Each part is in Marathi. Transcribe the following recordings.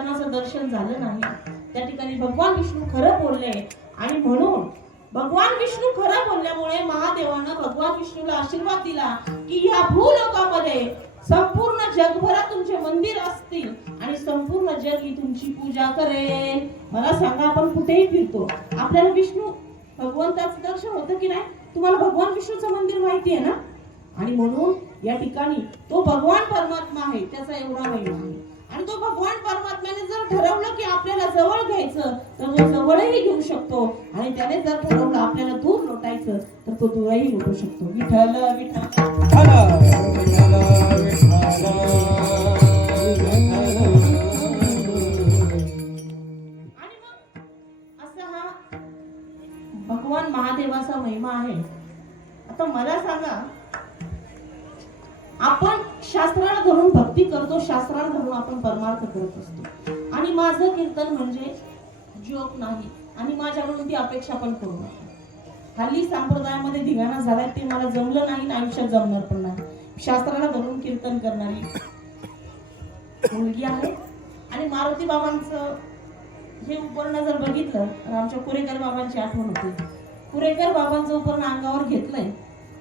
चरणाचं दर्शन झालं नाही त्या ठिकाणी भगवान विष्णू खरं बोलले. आणि म्हणून भगवान विष्णू खरं बोलल्यामुळे महादेवानं भगवान विष्णूला आशीर्वाद दिला की ह्या भूलोकामध्ये संपूर्ण जगभरात तुमचे मंदिर असतील आणि संपूर्ण जग ही तुमची पूजा करेल. मला सांगा, आपण कुठेही फिरतो आपल्याला विष्णू भगवंताचं दर्शन होतं की नाही? तुम्हाला भगवान विष्णूचं मंदिर माहिती आहे ना? आणि म्हणून या ठिकाणी तो भगवान परमात्मा आहे, त्याचा एवढा महिमा आहे. आणि तो भगवान परमात्म्याने जर ठरवलं की आपल्याला जवळ घ्यायचं तर तो जवळही घेऊ शकतो, आणि त्याने जर ठरवलं आपल्याला दूर लोटायचं तर तो दूरही लोटू शकतो. विठ्ठल आणि मग असा हा भगवान महादेवाचा महिमा आहे. आता मला सांगा, आपण शास्त्राला धरून भक्ती करतो, शास्त्राला धरून आपण परमार्थ करत असतो. आणि माझं कीर्तन म्हणजे जोक नाही, आणि माझ्याकडून ती अपेक्षा पण करू नका. हल्ली संप्रदायामध्ये धिगाणा झालाय, ते मला जमलं नाही, आयुष्यात जमणार पण नाही. शास्त्राला धरून कीर्तन करणारी मुलगी आहे. आणि मारुती बाबांचं हे उपर्ण जर बघितलं तर आमच्या कुरेकर बाबांची आठवण होते. कुरेकर बाबांचं उपर्ण अंगावर घेतलंय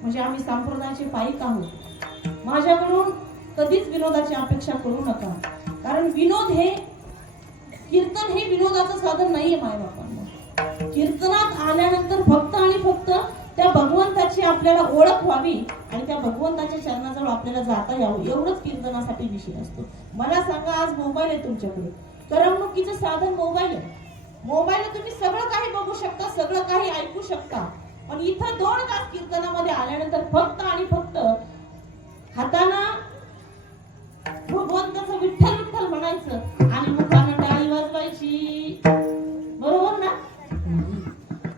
म्हणजे आम्ही संप्रदायाचे पायिक आहोत. माझ्याकडून कधीच विनोदाची अपेक्षा करू नका, कारण विनोद हे कीर्तन हे विनोदाचं साधन नाहीये. मायबापांना कीर्तनात आल्यानंतर फक्त आणि फक्त त्या भगवंताची आपल्याला ओळख व्हावी आणि त्या भगवंताच्या चरणाजवळ आपल्याला जाता यावं, एवढंच कीर्तनासाठी विषय असतो. मला सांगा, आज मोबाईल आहे तुमच्याकडे, करमणुकीचं साधन मोबाईल आहे. मोबाईलला तुम्ही सगळं काही बघू शकता, सगळं काही ऐकू शकता. पण इथं 2 तास कीर्तनामध्ये आल्यानंतर फक्त आणि फक्त हातानं भगवंताचं विठ्ठल विठ्ठल म्हणायचं आणि मुखानं टाळी वाजवायची. बरोबर ना?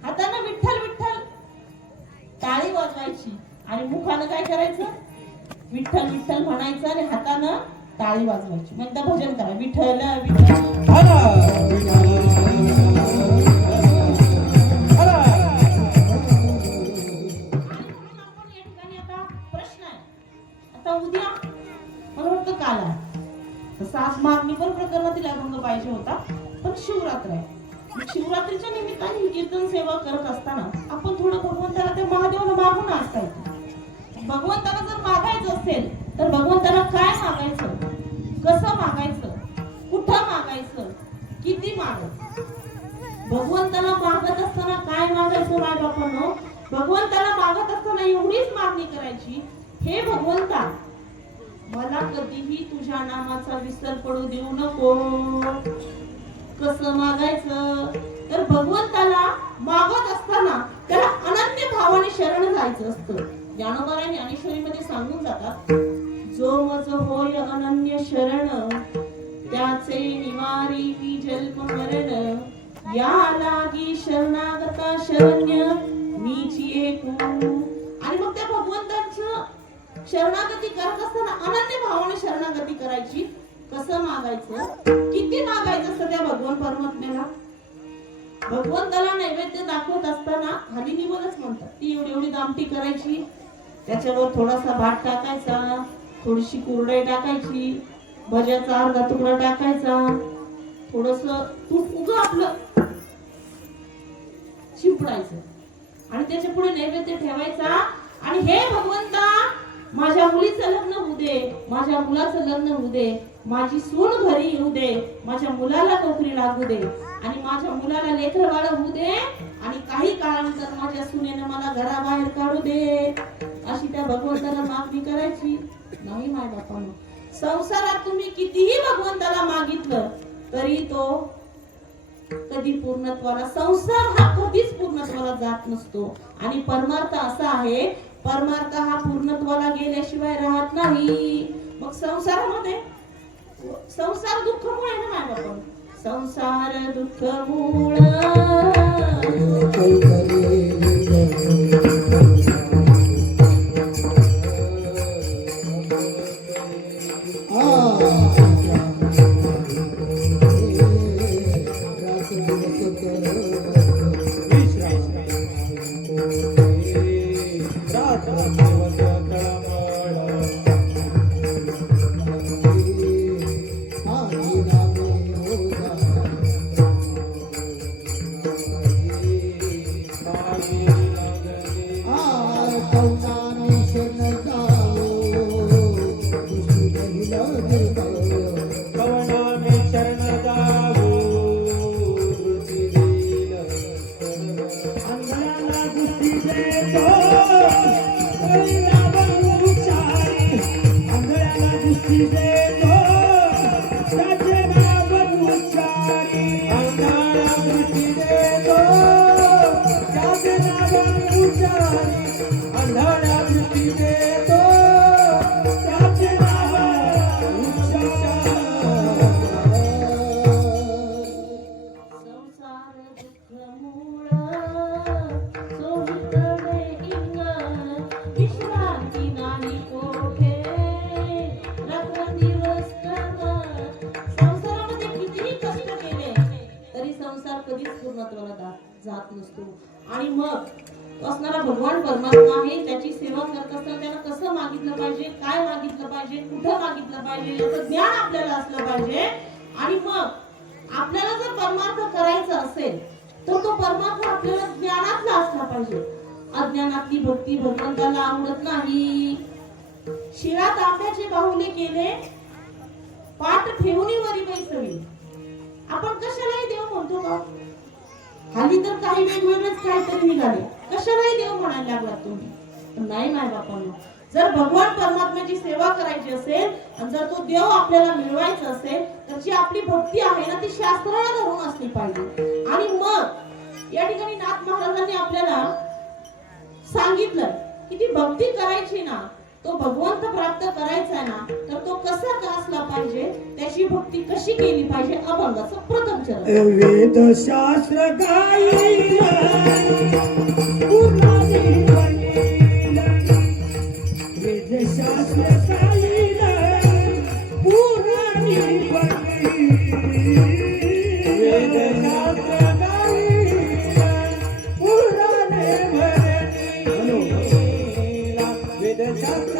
हातानं विठ्ठल विठ्ठल टाळी वाजवायची आणि मुखानं काय करायचं? विठ्ठल विठ्ठल म्हणायचं आणि हातानं टाळी वाजवायची. मग एकदा भजन करा, विठ्ठल विठ्ठल. उद्या मला वाटतं काल आहे, सास मागणीपर प्रकरणातील अभंग पाहिजे होता, पण शिवरात्र आहे. शिवरात्रीच्या निमित्ताने ही कीर्तन सेवा करत असताना आपण थोडं भगवंताला त्या महादेवाला मागून असता येतं. भगवंताला जर मागायचं असेल तर भगवंताला काय मागायचं, कसं मागायचं, कुठं मागायचं, किती मागायचं? भगवंताला मागत असताना काय मागायचं माय बापांनो? भगवंताला मागत असताना एवढीच मागणी करायची, हे भगवंता, मला कधीही तुझ्या नामाचा विसर पडू देऊ नको. कसं मागायचं? तर भगवंताला मागत असताना त्याला अनन्य भावाने शरण जायचं असतं. ज्ञानोबा ज्ञानेश्वरीमध्ये सांगून जातात, जो मज होय अनन्य शरण त्याचे निवारी जन्म मरण, या लागी शरणागता शरण्य मीची एकू. आणि मग त्या भगवंताचं शरणागती करत असताना अनन्य भावाने शरणागती करायची. कसं मागायचं, किती मागायचं असतं त्या भगवान परमात्म्याला? भगवंताला नैवेद्य दाखवत असताना हली निवडच म्हणतात, ती एवढी एवढी दामटी करायची, त्याच्यावर थोडासा भात टाकायचा, थोडीशी कुरडई टाकायची, भज्याचा अर्धा तुकडा टाकायचा, थोडस तूप उग आपलं शिंपडायचं आणि त्याच्या पुढे नैवेद्य ठेवायचा. आणि हे भगवंता, माझ्या मुलीचं लग्न होऊ दे, माझ्या मुलाचं लग्न होऊ दे, माझी सून घरी येऊ दे, माझ्या मुलाला नोकरी लागू दे, आणि माझ्या मुलाला लेकरं बाळ होऊ दे, आणि काही काळानंतर माझ्या सुनेनं मला घराबाहेर काढू दे, अशी त्या भगवंताला मागणी करायची नाही. माय बापांनो, संसारात तुम्ही कितीही भगवंताला मागितलं तरी तो कधी पूर्णत्वाला, संसार हा कधीच पूर्णत्वाला जात नसतो. आणि परमार्थ असा आहे, परमार्थ हा पूर्णत्वाला गेल्याशिवाय राहत नाही. मग संसारामध्ये संसार दुःख मूळ आहे ना माय बापा, संसार दुःख मूळ. जात नसतो. आणि मग असणारा भगवान परमात्मा आहे, त्याची सेवा करत असताना त्याला कसं मागितलं पाहिजे, काय मागितलं पाहिजे, कुठं मागितलं पाहिजे याचं ज्ञान आपल्याला असलं पाहिजे. आणि मग आपल्याला जर परमार्थ करायचा असेल तर तो परमार्थ आपल्याला ज्ञानातला असला पाहिजे. अज्ञानातली भक्ती भगवंताला आवडत नाही. शिळा तांब्याचे बाहुले केले, पाठ ठेवून वरी बैसवी. आपण कशालाही देव म्हणतो का? हल्ली तर काही वेगवेगळेच काहीतरी निघाले. कशालाही देव म्हणायला लागलात तुम्ही. नाही माय बापांनो, जर भगवान परमात्म्याची सेवा करायची असेल आणि जर तो देव आपल्याला मिळवायचा असेल तर जी आपली भक्ती आहे ना ती शास्त्राला धरून असली पाहिजे. आणि मग या ठिकाणी नाथ महाराजांनी आपल्याला सांगितलं की ती भक्ती करायची ना, तो भगवंत प्राप्त करायचा आहे ना, तर तो कसा का असला पाहिजे, त्याची भक्ती कशी केली पाहिजे. अभंगाचं प्रथम चरण. वेद शास्त्र गायला पुराणी बनीला, वेद शास्त्र गायला पुराणी बनीला, वेद शास्त्र गायला पुराणे बनीला, वेद शास्त्र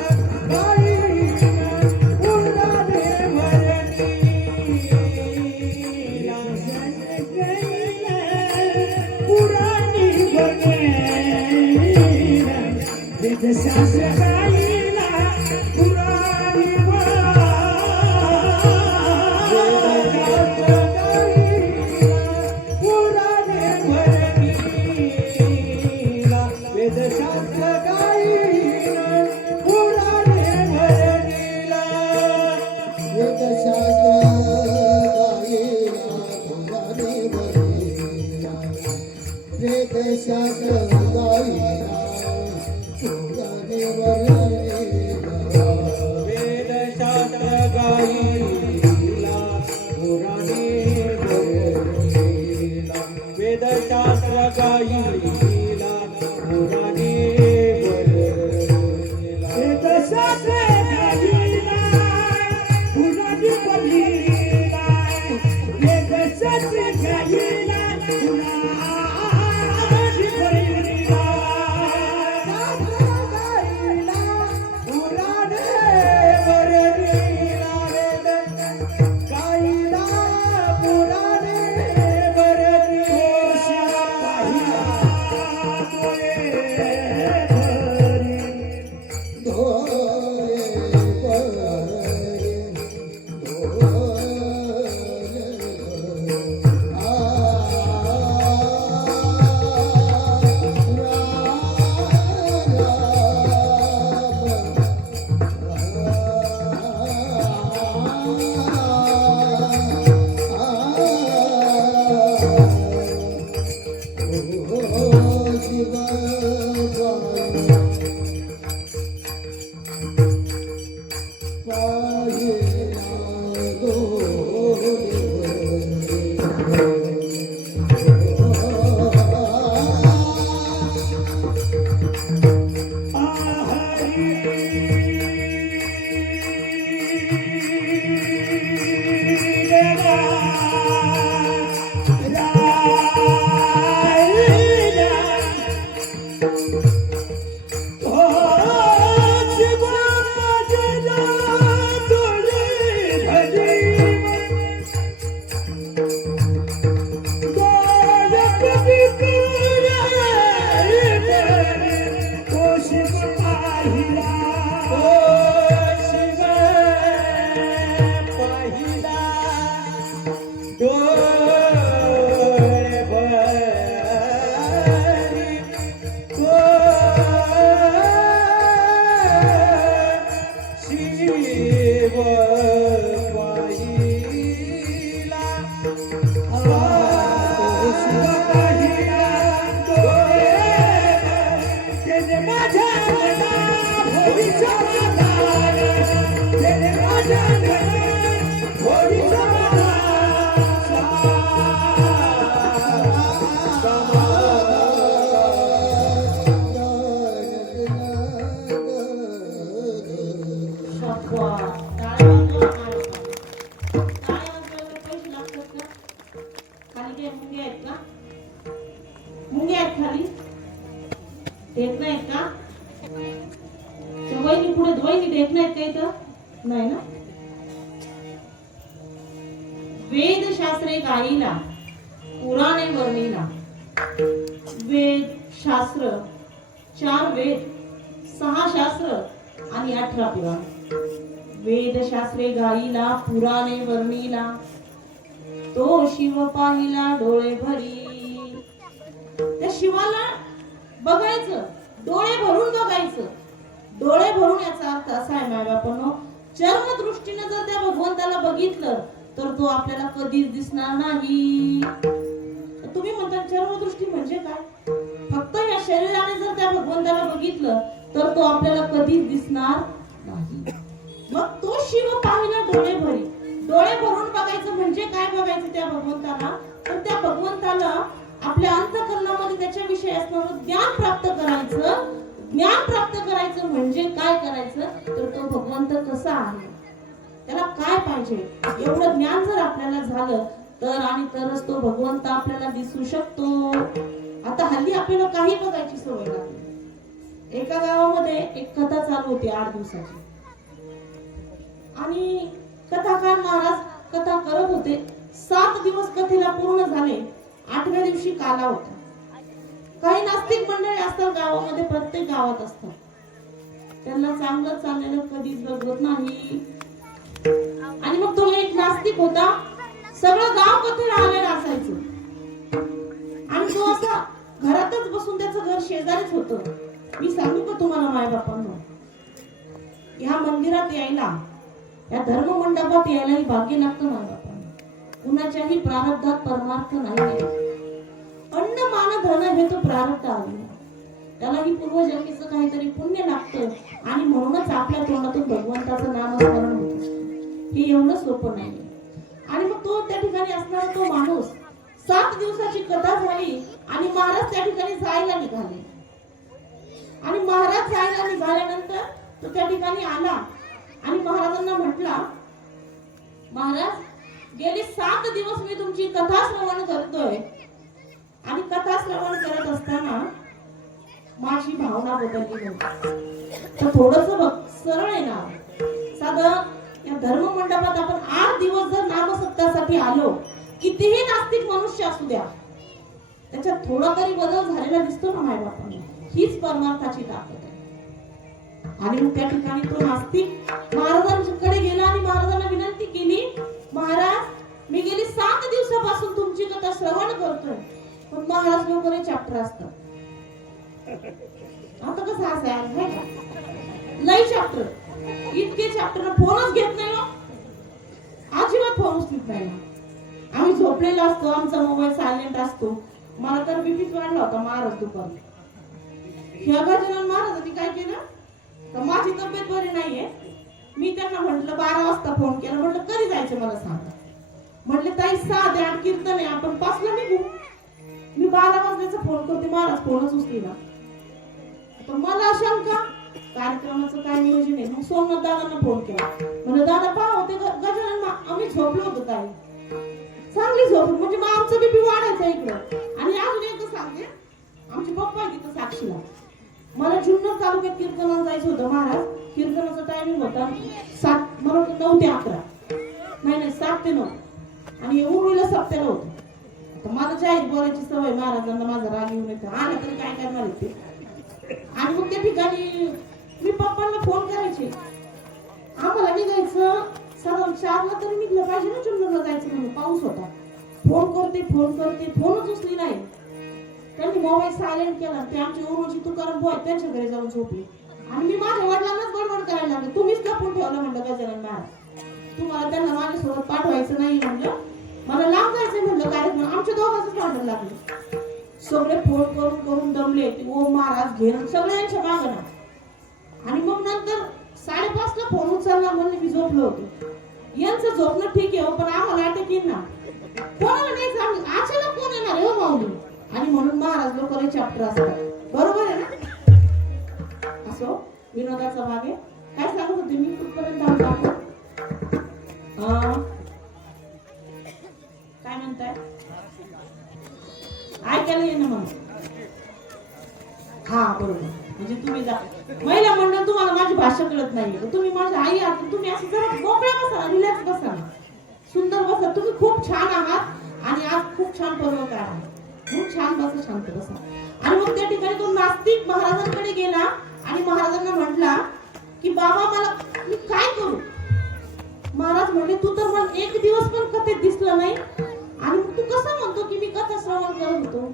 मुंग्या आहेत खाली देत नाहीत का? वहिनी पुढे वहिनी देत नाहीत का इथं? नाही ना. वेद शास्त्रे गाईला पुराणे वर्णीला. वेद शास्त्र 4 वेद 6 शास्त्र आणि 18 पुराण. वेद शास्त्रे गाईला पुराणे वर्णीला तो शिव पाहिला डोळे भरी. त्या शिवाला बघायचं डोळे भरून बघायचं. डोळे भरून याचा अर्थ असा आहे माय बापांनो, चर्मदृष्टीने जर त्या भगवंताला बघितलं तर तो आपल्याला कधीच दिसणार नाही. तुम्ही म्हणता चर्मदृष्टी म्हणजे काय? फक्त या शरीराने जर त्या भगवंताला बघितलं तर तो आपल्याला कधीच दिसणार नाही. मग तो शिव पाहिला डोळे भरी. डोळे भरून बघायचं म्हणजे काय बघायचं त्या भगवंताला? तर त्या भगवंताला आपल्या अंतःकरणामध्ये त्याच्याविषयी असणारं ज्ञान प्राप्त करायचं. ज्ञान प्राप्त करायचं म्हणजे काय करायचं? तर तो भगवंत कसा आहे, त्याला काय पाहिजे, एवढं ज्ञान जर आपल्याला झालं तर आणि तरच तो भगवंत आपल्याला दिसू शकतो. आता हल्ली आपल्याला काही बघायची सवय लागली. एका गावामध्ये एक कथा चालू होती 8 दिवसाची आणि कथाकार महाराज कथा करत होते. 7 दिवस कथेला पूर्ण झाले. 8व्या दिवशी काला होता. काही नास्तिक मंडळी असतात गावामध्ये, प्रत्येक गावात असतात. त्यांना चांगलं चाललेलं कधीच बघत नाही. आणि मग तो एक नास्तिक होता. सगळं गाव कथेला आलेलं असायचं आणि तो असा घरातच बसून, त्याचं घर शेजारीच होतं. मी सांगू का तुम्हाला माय बापांनो, ह्या मंदिरात यायला, या धर्म मंडपात यायलाही भाग्य लागतं माय बापांनो. कुणाच्याही प्रारब्धात परमार्थ नाही. अन्न मान धन हे तो प्रारब्ध आहे. त्याला ही पूर्वजन्मीचं काहीतरी पुण्य लागतं आणि म्हणूनच आपल्या तोंडातून भगवंताचं नामस्मरण होत. हे एवढं सोपं नाही. आणि मग तो त्या ठिकाणी असणारा तो माणूस, 7 दिवसाची कथा झाली आणि महाराज त्या ठिकाणी जायला निघाले. आणि महाराज जायला निघाल्यानंतर तो त्या ठिकाणी आला आणि महाराजांना म्हटला, महाराज गेली 7 दिवस मी तुमची कथा श्रवण करतोय आणि कथा श्रवण करत असताना माझी भावना बदलली नव्हती. तर थोडस सरळ आहे ना, साधं या धर्म मंडपात आपण 8 दिवस जर नामसत्तासाठी आलो, कितीही नास्तिक मनुष्य असू द्या, त्याच्यात थोडा तरी बदल झालेला दिसतो ना माय बापांना. हीच परमार्थाची ताकद आहे. आणि मग त्या ठिकाणी तो नास्तिक महाराजांकडे गेला आणि महाराजांना विनंती केली, महाराज मी गेली 7 दिवसापासून तुमची कथा श्रवण करतोय, पण महाराज लोकांनी चॅप्टर असतात. आता कसं असाय लई चॅप्टर, इतके चॅप्टर फोनच घेत नाही हो. अजिबात फोन उचलत नाही. आम्ही झोपलेलो असतो, आमचा मोबाईल सायलेंट असतो. मला तर बीपीच वाढला होता महाराज दुपारी. ह्या गजानन महाराजांनी काय केलं, तर माझी तब्येत बरी नाहीये. मी त्यांना म्हटलं 12 वाजता फोन केला. म्हटलं कधी जायचं मला सांगा. म्हटले ताई 6 ते 8 कीर्तन आहे, आपण 5 ला निघू. मी 12 वाजल्याचा फोन करते, महाराज फोनच उचलेला. तर मला शंका, कार्यक्रमाचं काय नियोजन आहे. मग सोमनाथ दादांना फोन केला. म्हणजे दादा पहा होते गजानन, आम्ही झोपलो होतो ताई, चांगली झोप. म्हणजे मग आमचं बीपी वाढायचं इकडं. आणि अजून एकदा सांगते, आमचे पप्पा तिथं साक्षीला, मला जुन्नर तालुक्यात कीर्तनाला जायचं होतं महाराज. कीर्तनाचा टायमिंग होता 7, मला वाटतं 9 ते 11, नाही 7 ते 9 आणि उरुळीला 7 होतं. तर मला जाहीर बोलायची सवय, महाराजांना माझा राग येऊन येतो, आला तरी काय करणार ते. आणि मग त्या ठिकाणी मी पप्पांना फोन करायचे, आम्हाला निघायचं साधारण 4ला तरी निघलं पाहिजे ना जुन्नरला जायचं म्हणून. पाऊस होता. फोन करते फोनच उचली नाही. त्यांनी मोबाईल सायलेंट केला. ते आमचे ओरोजी तुकाराम बोय त्यांच्या घरी जाऊन झोपले. आणि मी माझ्या वडिलांनाच बडबड करायला लागले, तुम्हीच लपून ठेवलं म्हणलं गजानन महाराज, तुम्हाला त्यांना माझ्यासोबत पाठवायचं नाही म्हणलं, मला लांब जायचं म्हणलं कार्यक्रम. आमच्या दोघांच भांडण लागले. सगळे फोन करून करून दमले. ओ महाराज घेणं सगळे यांच्या मागं. आणि मग नंतर 5:30ला फोन उचलला. म्हणले मी झोपलो होतो. यांचं झोपणं ठीक आहे, पण आम्हाला अटॅक येईल ना. कोणाला नाही सांग अचानक कोण येणार आहे हो माऊली. आणि म्हणून महाराज लोक चॅप्टर असतात. बरोबर आहे ना. असो विनोदाचा भाग आहे. काय सांगत होते मी कुठपर्यंत आलो. काय म्हणताय, ऐकायला येणं मग हा बरोबर. म्हणजे तुम्ही जा महिला मंडळ, तुम्हाला माझी भाषा कळत नाही, तुम्ही माझी आई आहात, तुम्ही असं जरा मोकळ्या बसा, रिलॅक्स बसा, सुंदर बसा. तुम्ही खूप छान आहात आणि आज खूप छान पर्वकार आहे. खूप छान बसा, शांत बसा. आणि मग त्या ठिकाणी तो नास्तिक महाराजांकडे गेला आणि महाराजांना म्हटला की बाबा मला मी काय करू. महाराज म्हणले तू तर मला एक दिवस पण कथेत दिसला नाही आणि मग तू कसं म्हणतो की मी कथा श्रवण करत होतो.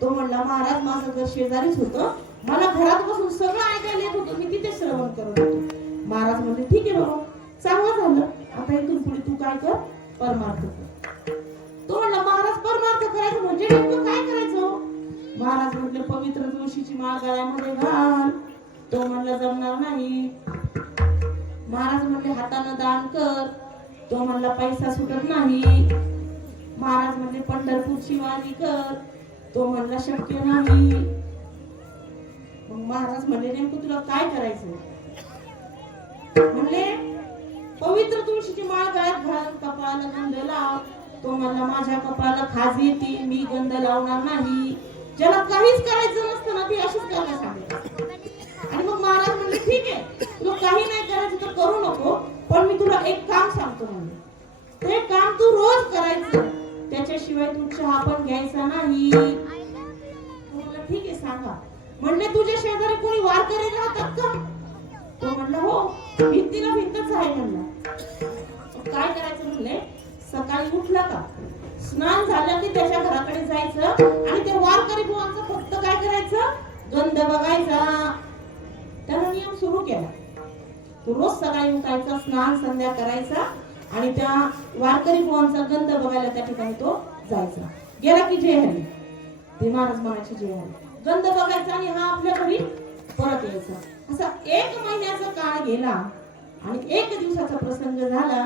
तो म्हणला महाराज माझं घर शेजारीच होतं, मला घरात बसून सगळं ऐकायला येत होतं, मी तिथे श्रवण करत होतो. महाराज म्हणले ठीक आहे बाबा, चांगलं झालं, आता इथून पुढे तू काय कर, परमार्थ कर. तो म्हणला महाराज परमार्थ करायचं म्हणजे नेमकं काय करायचं. महाराज म्हटले पवित्र तुळशीची माळ गळ्यामध्ये घाल. तो म्हणला जमणार नाही. महाराज म्हणले हातानं दान कर. तो म्हणला पैसा सुटत नाही. महाराज म्हणले पंढरपूरची वारी कर. तो म्हणला शक्य नाही. मग महाराज म्हणले नेमकं तुला काय करायचं. म्हणले पवित्र तुळशीची माळ गळ्यात घाल, कपाळाला गंध लाव. तो म्हणला माझ्या कपाळाला खाज येते, मी गंध लावणार नाही. ज्याला काहीच करायचं नसतं ना ती अशीच करायला सांगितलं. आणि मग महाराज म्हणले ठीक आहे, तुला काही नाही करायचं तर करू नको, पण मी तुला एक काम सांगतो म्हणले, ते काम तू रोज करायचं, त्याच्याशिवाय तू चहा पण घ्यायचा नाही. म्हणलं ठीक आहे सांगा. म्हणले तुझ्या शेजारी कोणी वारकरी राहतात का. तो म्हणला हो, भिंतीला भिंतच आहे. म्हणला काय करायचं. म्हणले सकाळी उठला का स्नान झालं की त्याच्या घराकडे जायचं आणि त्या वारकरी बुवांचं फक्त काय करायचं, गंध बघायचा. त्याला नियम सुरू केला. तो रोज सकाळी उठायचा, स्नान संध्या करायचा आणि त्या वारकरी बुवांचा गंध बघायला त्या ठिकाणी तो जायचा. गेला की जय हरी, ते महाराज म्हणायचे जय हरी. गंध बघायचा आणि हा आपल्या घरी परत यायचा. असा 1 महिन्याचा काळ गेला आणि 1 दिवसाचा प्रसंग झाला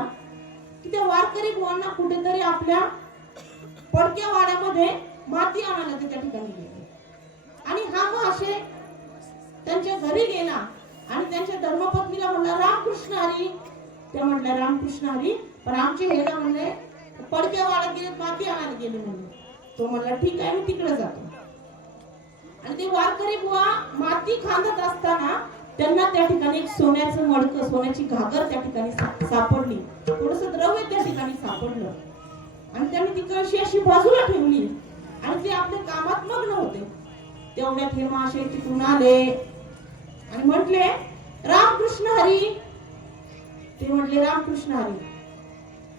की त्या वारकरी बुवांना कुठेतरी आपल्या पडक्या वाड्यामध्ये माती आणायला ते त्या ठिकाणी गेले. आणि हा मग असे त्यांच्या घरी गेला आणि त्यांच्या धर्मपत्नीला म्हणला रामकृष्ण हरी. त्या म्हणल्या रामकृष्ण हरी, पण आमचे हेला म्हणले पडक्या वाड्यात गेले, माती आणायला गेले म्हणले. तो म्हणला ठीक आहे, मी तिकडे जातो. आणि ते वारकरी बुवा माती खांदत असताना त्यांना त्या ठिकाणी एक सोन्याचं मडकं, सोन्याची घागर त्या ठिकाणी सापडली. थोडस द्रव्य त्या ठिकाणी सापडलं आणि त्यांनी ती कळशी अशी बाजूला ठेवली आणि ते आपल्या कामात मग्न होते. तेवढ्यात हे माशे तिकडून आले आणि म्हटले रामकृष्ण हरी. ते म्हटले रामकृष्ण हरी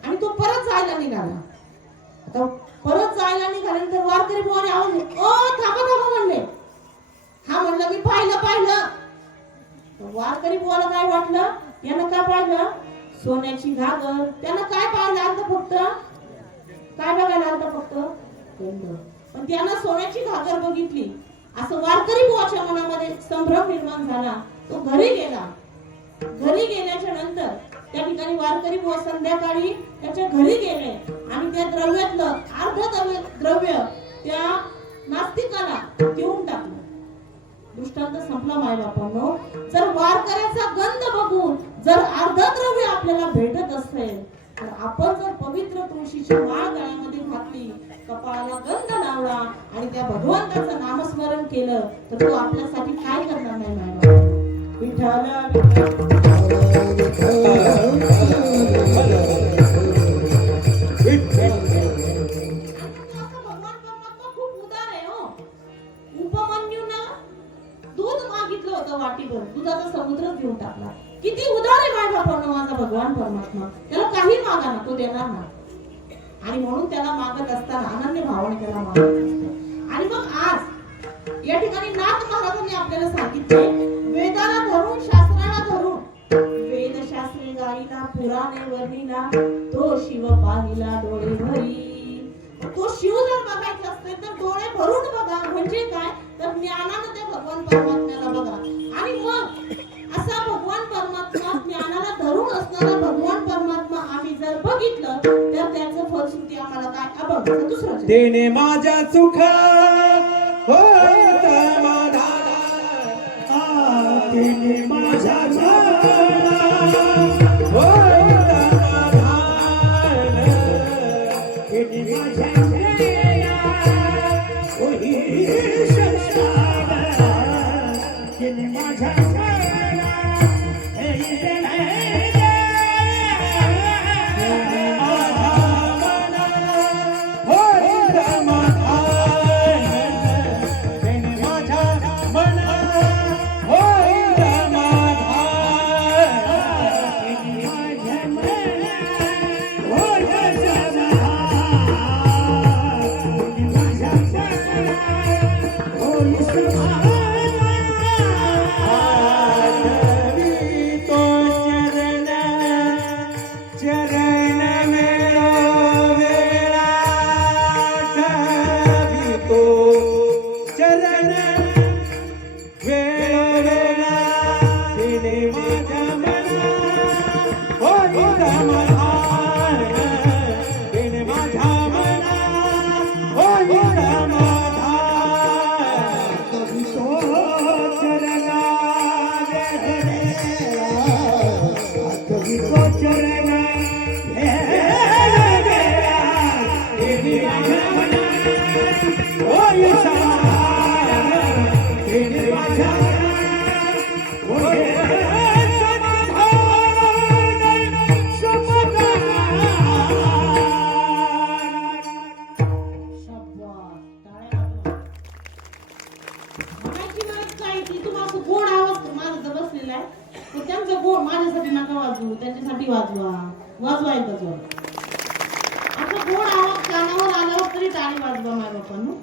आणि तो परत जायला निघाला. आता परत जायला निघाल्यानंतर वारकरी बुवाने आवाज दिला, ओ थांबा थांबा म्हणले. हा म्हणलं मी पाहिलं. वारकरी बुवाला काय वाटलं, यानं काय पाहिलं, सोन्याची घागर. त्यानं काय पाहिलं आता फक्त, काय बघायला आता फक्त गंध. पण त्यानं सोन्याची घागर बघितली. असं वारकरी बुवाच्या मनामध्ये संभ्रम निर्माण झाला. तो घरी गेला. घरी गेल्याच्या नंतर त्या ठिकाणी वारकरी बुवा संध्याकाळी त्याच्या घरी गेले आणि त्या द्रव्यातलं अर्ध द्रव्य त्या नास्तिकाला देऊन टाकलं. दृष्टांत संपला मायबापांनो. जर वारकऱ्याचा गंध बघून जर अर्ध द्रव्य आपल्याला भेटत असेल तर आपण जर पवित्र तुळशीची माळ गळ्यामध्ये घातली, कपाळाला गंध लावला आणि त्या भगवंताचं नामस्मरण केलं तर तो आपल्यासाठी काय करणार नाही मायबापा. विठ्ठल वाटीभर दुधाचा समुद्रच घेऊन टाकला. किती उदार आहे माझ्या बापांना माझा भगवान परमात्मा. त्याला काही मागा ना तो देणार ना. आणि म्हणून त्याला मागत असताना अनन्य भावाने त्याला मागत असतो. आणि मग आज या ठिकाणी नाथ महाराजांनी आपल्याला सांगितले, वेदाला धरून शास्त्राला धरून वेद शास्त्री गाईला पुराणे वर्णिला तो शिव पाहिला डोळे भरी. तो शिव जर बघायचा असेल तर डोळे भरून बघा. म्हणजे काय तर ज्ञानानं त्या भगवान परमात्म्याला बघा. आणि मग असा भगवान परमात्मा ज्ञानाला धरून असणारा भगवान परमात्मा आम्ही जर बघितलं तर त्याचं फलश्रुती आम्हाला काय अभंगाचं दुसरं तेने माझ्या सुखा होय समाधान. तेने माझ्या होय समाधान. तेने माझ्या होई संसार. वाजवायचं जोर. आता गोड आवाज कानावर आल्यावर तरी टाळी वाजवा माय बापांनो.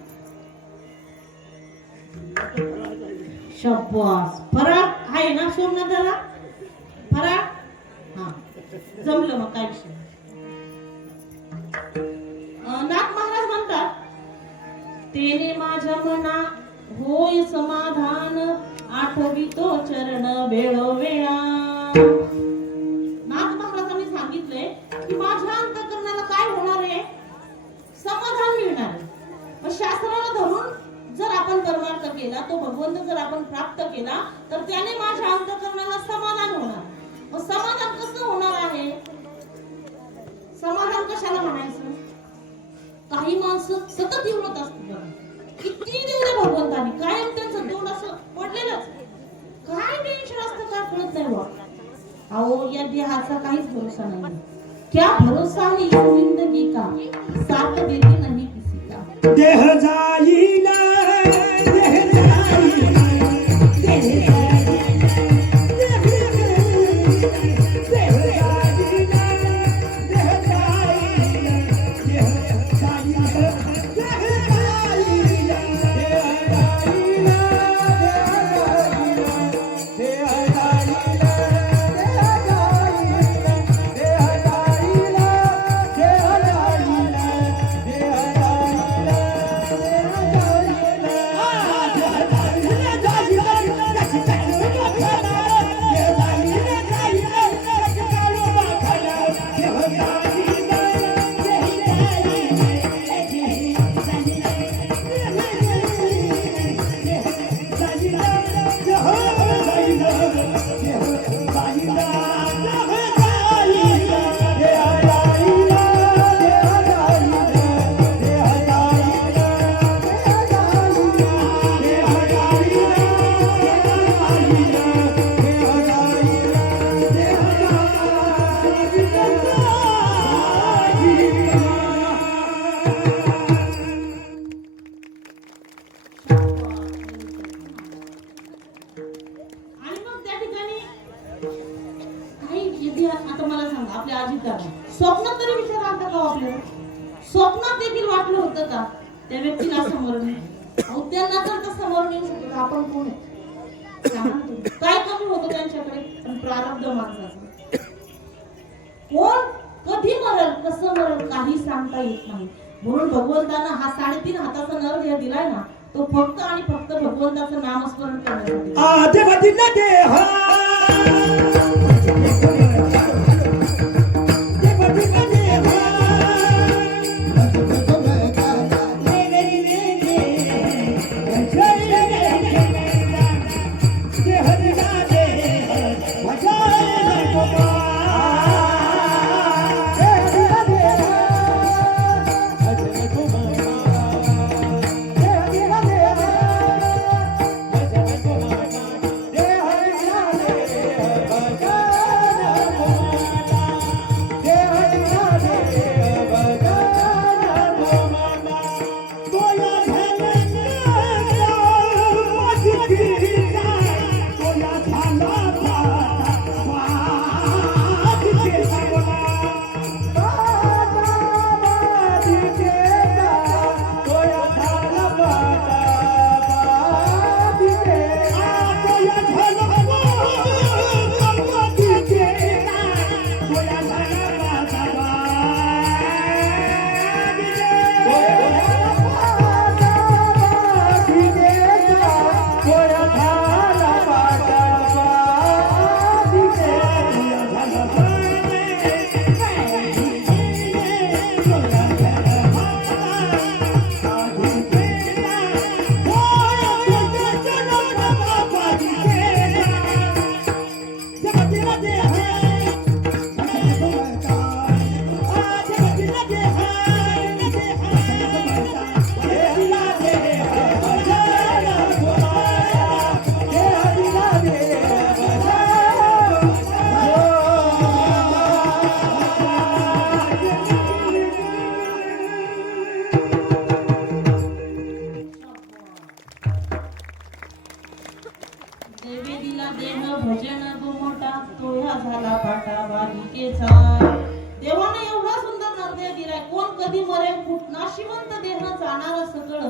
शब्बास. फराक आहे ना सोमनाथाला? फराक हा जमलं मग काय विषय. नाथ महाराज म्हणतात, तेने माझ्या मना होय समाधान, आठवितो चरण वेळोवेळा. नाथ महाराजांनी सांगितलंय की माझ्या अंतःकरणाला काय होणार आहे? समाधान मिळणार आहे. मग शास्त्राला धरून जर आपण परमार्थ केला, तो भगवंत जर आपण प्राप्त केला, तर त्याने माझ्या अंतःकरणाला समाधान होणार. मग समाधान कसं होणार आहे? समाधान कशाला म्हणायचं? काही माणसं सतत येऊनच असतात बघा, किती दिवस भगवंतानी कायम त्यांचं तोंड असं पडलेलंच. काय टेन्शन असतं काय कळत नाही बा. अहो या देहाचा काहीच भरोसा नाही. क्या भरोसा है इस जिंदगी का, साथ देती नहीं किसी का. देह जाईल, देह जाईल, देह स्वप्नात तरी विचार आलता का आपल्याला? स्वप्नात देखील वाटलं होतं का त्या व्यक्तीला समोरून? अहो त्यांना तर तसं समोरून येऊ शकतो का? आपण कोण आहे? काय कमी होतं त्यांच्याकडे? पण प्रारब्ध माणसाचं. कोण कधी मरल, कसं मरल काही सांगता येत नाही. म्हणून भगवंतानं हा 3.5 हाताचा नर दिलाय ना, तो फक्त आणि फक्त भगवंताचं नामस्मरण करण्यासाठी. आदेवतीला देह Bye. फूट नाशिवंत देह जाणार सकळ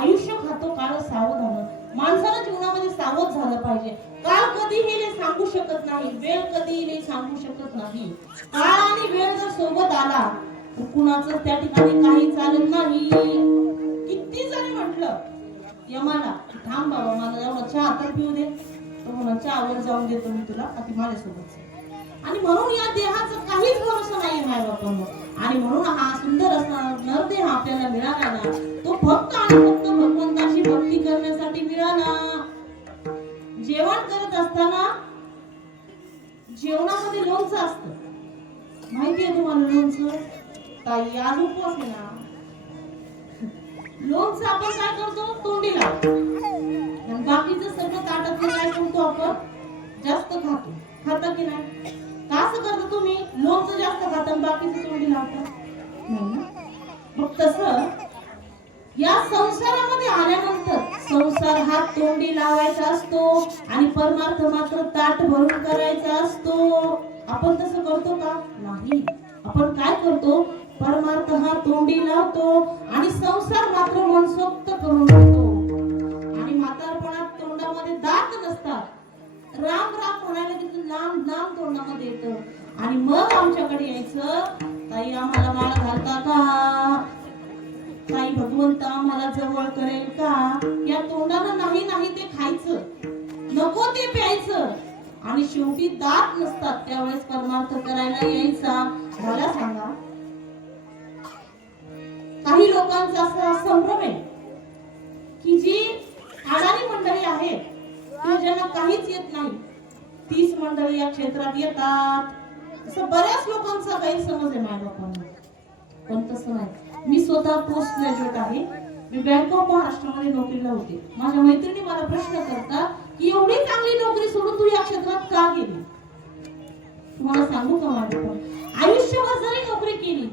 आयुष्य खातो काळ सावधान. माणसाला जीवनामध्ये सावध झालं पाहिजे. काळ कधी येईल सांगू शकत नाही, वेळ कधी येईल सांगू शकत नाही. काळ आणि वेळ जर सोबत आला तर कुणाचं त्या ठिकाणी काही चालत नाही. किती जरी म्हटलं यमाला थांब बाबा मला एवढा चहा तर पिऊ दे, तो म्हणा चहावर जाऊन देतो मी तुला आता माझ्यासोबत. आणि म्हणून या देहाचं काहीच भरोसा नाही माय बापांना. आणि म्हणून हा सुंदर असणारा नरदेह आपल्याला मिळाला ना, तो फक्त आणि फक्त भगवंताची भक्ती करण्यासाठी मिळाला. जेवण करत असताना जेवणामध्ये लोणचं असतं, माहितीये तुम्हाला लोणचं? ताई आज उपवास आहे ना, लोणचं आपण काय करतो तोंडी लावतो आणि बाकीचं सगळं ताटातलं काय करतो आपण जास्त खातो. खाता की नाही? का असं करता तुम्ही? लोणचं जास्त खाता आणि बाकीचं तोंडी लावता नाही ना? मग तसं या संसारामध्ये आल्यानंतर संसार हा तोंडी लावायचा असतो आणि परमार्थ मात्र ताट भरून करायचा असतो. आपण तसं करतो का? नाही. आपण काय करतो? परमार्थ हा तोंडी लावतो आणि संसार मात्र मनसोक्त करून घेतो. आणि म्हातारपणात तोंडामध्ये दात नसतात, राम राम म्हणायला तिथं लांब लांब तोंडामध्ये येतं. आणि मग आमच्याकडे यायचं, ताई आम्हाला माळ घालता का? ताई भगवंत आम्हाला जवळ करेल का? या तोंडानं नाही नाही ते खायचं, नको ते प्यायचं. आणि शेवटी दात नसतात त्यावेळेस परमार्थ करायला यायचा. मला सांगा, काही लोकांचा असा संभ्रम आहे की जी अडाणी मंडळी आहेत किंवा ज्यांना काहीच येत नाही, 30 मंडळी या क्षेत्रात येतात, असं बऱ्याच लोकांचा गैरसमज आहे माझ्या लोकांना. पण तसं नाही. मी स्वतः पोस्ट ग्रॅज्युएट आहे. मी बँक ऑफ महाराष्ट्रामध्ये नोकरीला होते. माझ्या मैत्रिणी मला प्रश्न करतात की एवढी चांगली नोकरी सोडून तू या क्षेत्रात का गेली? तुम्हाला सांगू का माझ्या, आयुष्यभर जरी नोकरी केली,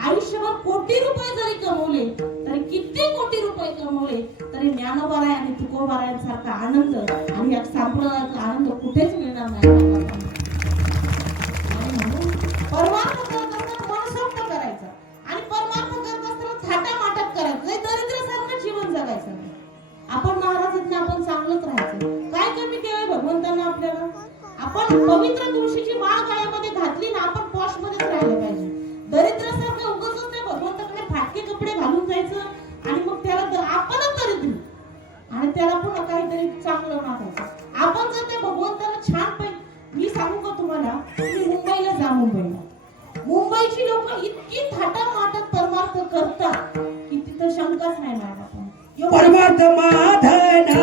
आयुष्यभर कोटी रुपये जरी कमवले, तरी किती कोटी रुपये कमवले तरी ज्ञानोबाराय आणि तुकोबारायांसारखा आनंद आणि या सांप्रदायाचा आनंद कुठेच मिळणार नाही. परमार्थ करत असताना मनसोक्त करायचा आणि परमार्थ करत असताना थाटामाटात करायचं नाही, दरिद्रासारखं जीवन जगायचं नाही. आपण महाराज आहेत ना, आपण चांगलंच राहायचं. काय कमी केलंय भगवंतांना आपल्याला? आपण पवित्र तुळशीची माळ गळ्यामध्ये घातली ना, आपण पॉश मध्येच राहिलं पाहिजे. दरिद्रासारखं उगाच नाही भगवंताकडे फाटके कपडे घालून जायचं आणि मग त्याला आपणच दरिद्र आणि त्याला पुन्हा काहीतरी चांगलं मागायचं. आपण जर त्या भगवंताला छान पाहिजे. मी सांगू का तुम्हाला, तुम्ही मुंबईला जा, मुंबईची लोक इतकी थाटामाटात परमार्थ करतात की तिथं शंकाच नाही मॅडम. परमार्थ माधना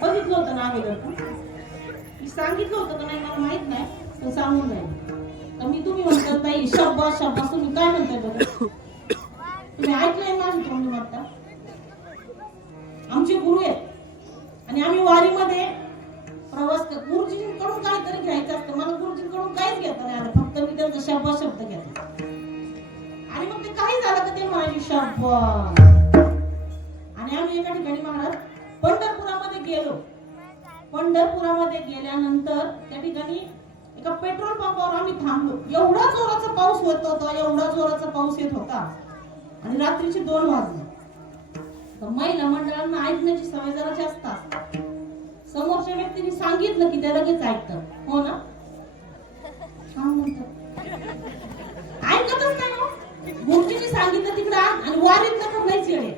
बघितलं होतं ना अगोदर का? मी सांगितलं होतं का नाही मला माहित नाही, पण सांगून जाईल. तर मी तुम्ही म्हणता ताई शाबास शाबास, तुम्ही काय म्हणताय बघा? तुम्ही ऐकलंय माझी तोंडी म्हणता? आमचे गुरु आहेत आणि आम्ही वारीमध्ये प्रवास करतो. गुरुजींकडून काहीतरी घ्यायचं असतं. मला गुरुजींकडून काहीच घेता नाही आलं, फक्त मी त्यांचा शाबास शब्द घेतला. आणि मग ते काही झालं का ते म्हणायचे शाबास. आणि आम्ही एका ठिकाणी महाराज पंढरपुरामध्ये गेलो. पंढरपुरामध्ये गेल्यानंतर त्या ठिकाणी एका एका पेट्रोल पंपावर आम्ही थांबलो. एवढा जोराचा पाऊस होत होता, एवढा जोराचा पाऊस येत होता आणि रात्रीचे 2 वाजले. तर महिला मंडळांना ऐकण्याची सवय जरा जास्त असते. समोरच्या व्यक्तीने सांगितलं की त्या लगेच ऐकतात. हो ना? हा म्हणतात. ऐकतच नाही हो. गुरुजींनी सांगितलं तिकडे आणि वारीतलं तर नाहीच येणे.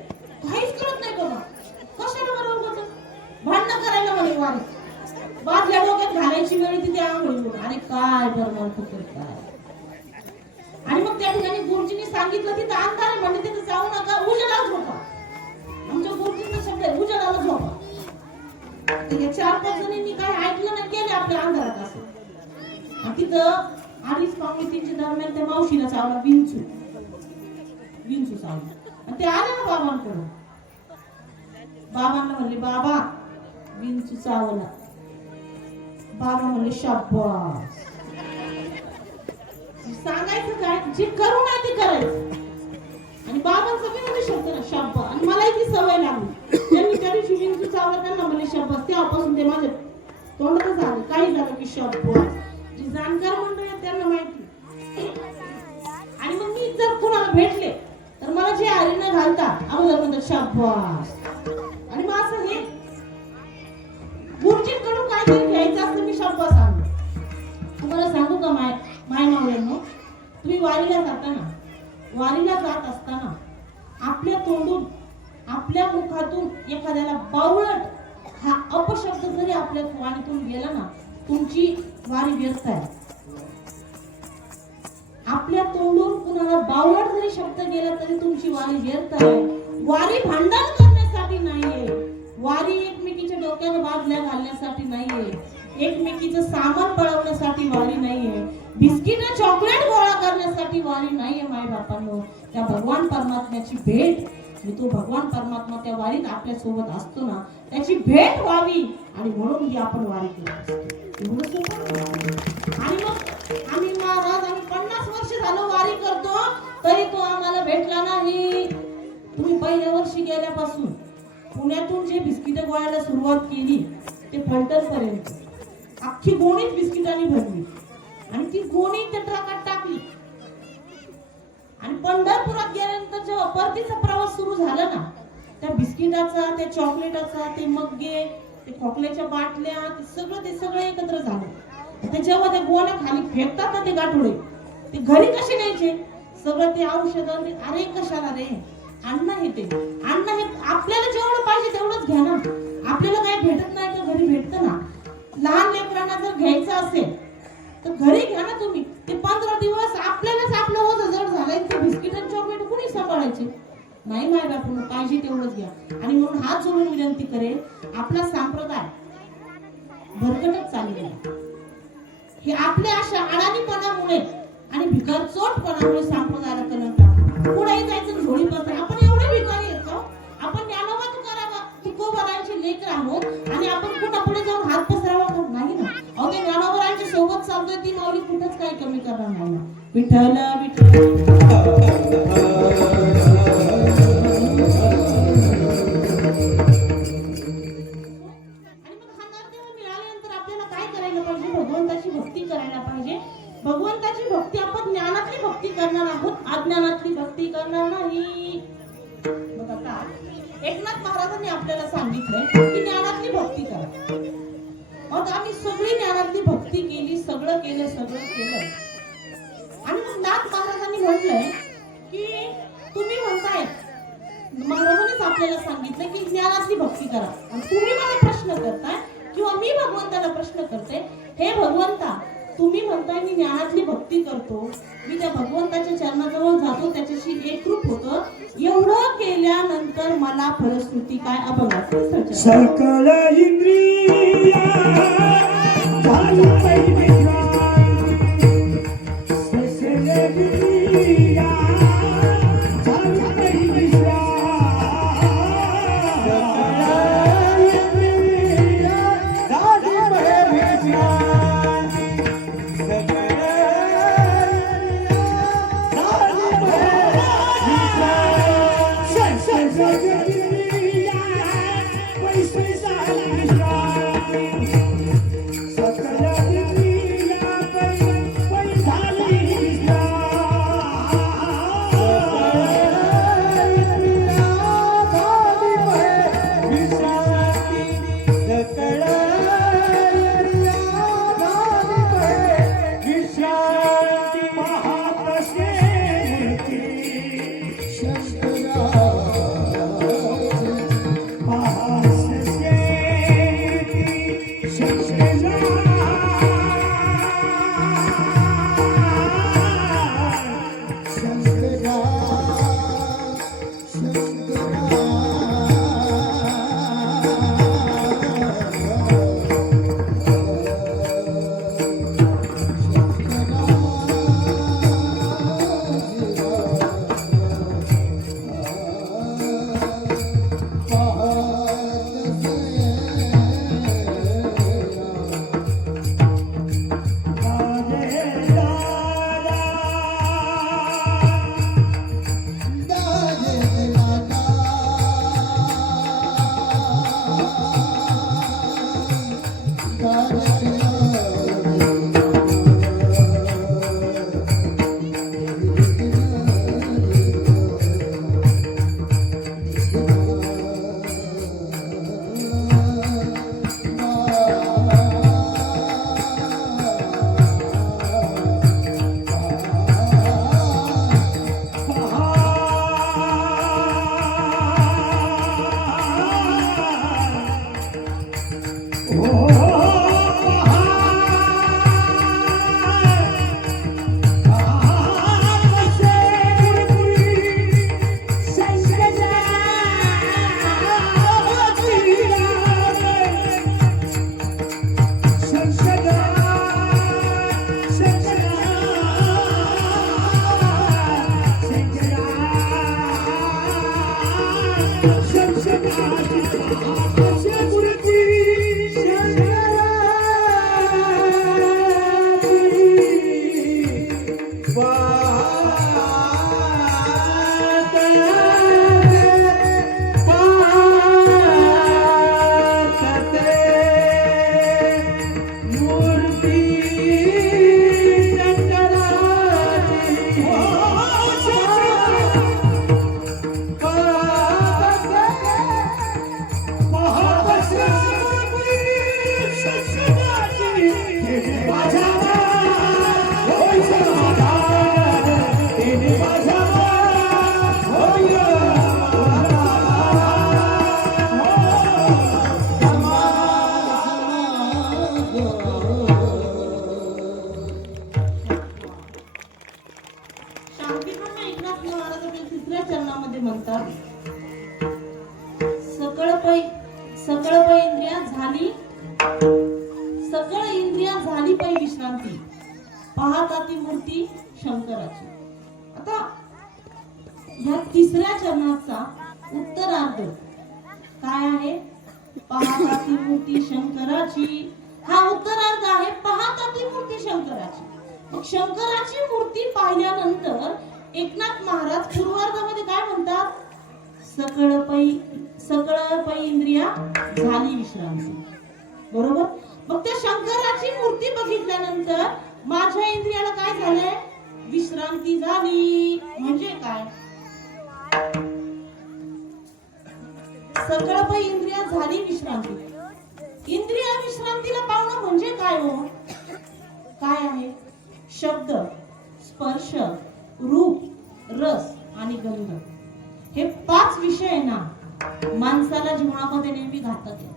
काहीच करत नाही बाबा. कशाला बरोबर होतं? भांडणं करायला म्हणे वारीत. बादल्या डोक्यात घालायची वेळ तिथे आंघोळी. आणि काय बरोबर होतं काय. आणि मग त्या ठिकाणी गुरुजींनी सांगितलं तिथं अंधार आहे म्हणजे तिथे जाऊ नका, उजेडात झोपा. आमच्या गुरुजींचा शब्द आहे उजेडाला झोपा. तिथे 4-5 जणींनी काय ऐकलं नाही, गेले आपल्या अंधारात असं. आणि तिथं 2:30-3:00 दरम्यान त्या मावशीला चावला विंचू चावला. आणि ते आले ना बाबांकडून. बाबांना म्हणले बाबा विंचू चावला. बाबा म्हणले शाबास. सांगायचं काय, जे करू नाही ते करायचं. आणि बाबांचा बी म्हणजे शब्द ना शाबास. आणि मलाही ती सवय लागली. त्यांनी त्या दिवशी विंचू चावला त्यांना म्हणले शाबास. तेव्हापासून ते माझ्या तोंडातच आलं. काही झालं की शाबास. जी जाणकार मंडळी आहेत त्यांना माहिती. आणि मग मी जर कुणाला भेटले तर मला जे आरीनं घालतात अगोदर म्हणतात शाबास. आणि मग असं हे गुरुजींकडून काहीतरी घ्यायचं असतं मी शाबास आणतो. तुम्हाला सांगू का माय मावळ्यांनो, तुम्ही वारीला जात असताना आपल्या तोंडून आपल्या मुखातून एखाद्याला बावळट हा अपशब्द जरी आपल्या वाणीतून गेला ना, तुमची वारी व्यर्थ आहे. आपल्या तोंडून कुणाला बावळट जरी शब्द गेला तरी तुमची वारी व्यर्थ आहे. वारी भांडण करण्यासाठी नाहीये. वारी एकमेकीच्या डोक्यात बादल्या घालण्यासाठी नाहीये. एकमेकीचं सामान पळवण्यासाठी वारी नाहीये. बिस्किट चॉकलेट गोळा करण्यासाठी वारी नाहीये. माय बापांनो, त्या भगवान परमात्म्याची भेट आणि तो भगवान परमात्मा त्या वारीत आपल्या सोबत असतो ना, त्याची भेट व्हावी आणि म्हणून ही आपण वारी केली. आणि मग आम्ही महाराज 50 वर्ष झालं वारी करतो तरी तो आम्हाला भेटला नाही. तुम्ही पहिल्या वर्षी गेल्यापासून पुण्यातून जे बिस्किट गोळायला सुरुवात केली ते फलटण पर्यंत अख्खी गोणीच बिस्किटांनी भरली आणि ती गोणी त्या ट्रकात टाकली. आणि पंढरपुरात गेल्यानंतर जेव्हा परतीचा प्रवास सुरू झाला ना, त्या बिस्किटाचा, त्या चॉकलेटाचा, ते मग्गे, ते खोकल्याच्या बाटल्या, ते सगळं एकत्र झालं. ते जेव्हा त्या गोण्या खाली फेकतात ना ते गाठोडे, ते घरी कसे न्यायचे? सगळं ते औषधं, अरे कशाला रे अन्न हे आपल्याला जेवढं पाहिजे तेवढंच घ्या ना. आपल्याला काही भेटत नाही तर घरी भेटतं ना. लहान लेकरांना जर घ्यायचं असेल तर घरी घ्या ना तुम्ही. ते 15 दिवस आपल्यालाच आपलं होतं जड झालंय. ते बिस्किट आणि चॉकलेट कुणी सांभाळायचे? नाही माय बापून पाहिजे तेवढंच घ्या. आणि म्हणून हात जोडून विनंती करेल, आपला संप्रदाय भरकटत चाललेला हे आपल्या अशा अडाणीपणामुळे आणि भिकार चोटपणामुळे संप्रदायाला कलंक टाकतो. पुढेही जायचं झोळी पत्र. आपण एवढे भिकारी आहेत का? आपण ज्ञानोबा तुकोबारांचे लेकर आहोत आणि आपण कुठं पुढे जाऊन हात पसरावा का? नाही ना. अहो ते ज्ञानोबारांच्या सोबत चालतोय ती माऊली कुठंच काही कमी करणार नाही ना. विठ्ठल भगवंताची भक्ती करायला पाहिजे. भगवंताची भक्ती आपण ज्ञानातली भक्ती करणार आहोत, अज्ञानातली भक्ती करणार नाही. मग आता एकनाथ महाराजांनी आपल्याला सांगितलंय की ज्ञानातली भक्ती करा. मग आम्ही सगळी ज्ञानातली भक्ती केली, सगळं केलं. आणि मग नाथ महाराजांनी म्हटलंय की तुम्ही म्हणताय, महाराजांनीच आपल्याला सांगितलं की ज्ञानातली भक्ती करा. आणि तुम्ही मला प्रश्न करताय किंवा मी भगवंताला प्रश्न करते, हे भगवंता तुम्ही म्हणताय मी ज्ञानातली भक्ती करतो, मी त्या भगवंताच्या चरणाजवळ जातो, त्याच्याशी एकरूप होतो. एवढं केल्यानंतर मला फलश्रुती काय? अभंगात सकल इंद्रिया झाली पाहिजे सकल इंद्रिया आणखी एकनाथ महाराजांच्या तिसऱ्या चरणामध्ये म्हणतात, सकळ पै इंद्रिया झाली, सकळ इंद्रिया झाली पै विश्रांती, पाहता ती मूर्ती शंकराची. आता ह्या तिसऱ्या चरणाचा उत्तरार्ध काय आहे? पाहता ती मूर्ती शंकराची. हा उत्तरार्ध आहे पाहता ती मूर्ती शंकराची. मग शंकराची मूर्ती पाहिल्यानंतर एकनाथ महाराज पूर्वार्धामध्ये काय म्हणतात? सकळ पै इंद्रिया झाली विश्रांती. बरोबर. मग त्या शंकराची मूर्ती बघितल्यानंतर माझ्या इंद्रियाला काय झालंय? विश्रांती झाली. म्हणजे काय? सकळ पै इंद्रिया झाली विश्रांती. इंद्रिया विश्रांतीला पावणं म्हणजे काय हो? काय आहे? शब्द, स्पर्श, रूप, रस आणि गंध हे 5 विषय आहे ना, माणसाला जीवनामध्ये नेहमी घातक आहे.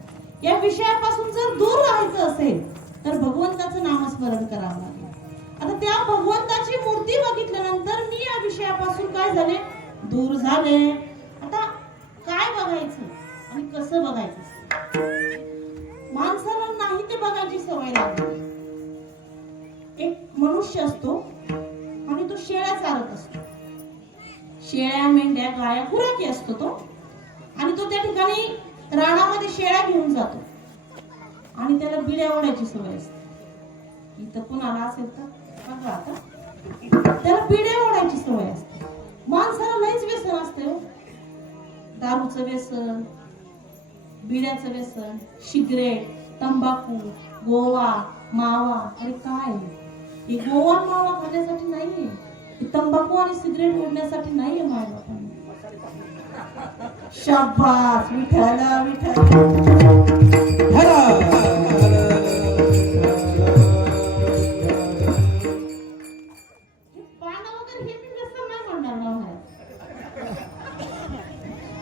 या विषयापासून जर दूर राहायचं असेल तर भगवंताचं नामस्मरण करावं लागेल. आता त्या भगवंताची मूर्ती बघितल्यानंतर मी या विषयापासून काय झाले? दूर झाले. आता काय बघायचं आणि कसं बघायचं? माणसाला नाही ते बघायची सवय लागली. एक मनुष्य असतो आणि तो शेळ्या चारत असतो. शेळ्या, मेंढ्या, गाया, गुराखी असतो तो. आणि तो त्या ठिकाणी रानामध्ये शेळ्या घेऊन जातो आणि त्याला बिड्या ओढायची सवय असते. इथं कुणाला असेल तर बघा, आता त्याला बिड्या ओढायची सवय असते. माणसाला लईच व्यसन असते. दारूचं व्यसन, बिड्याचं व्यसन, सिगरेट, तंबाखू, गोवा, मावा. अरे काय हे? गोवा मावा खाण्यासाठी नाहीये, तंबाखू आणि सिगरेट ओढण्यासाठी नाहीये माय बापांनी. शाबास विठ्ठल विठ्ठल.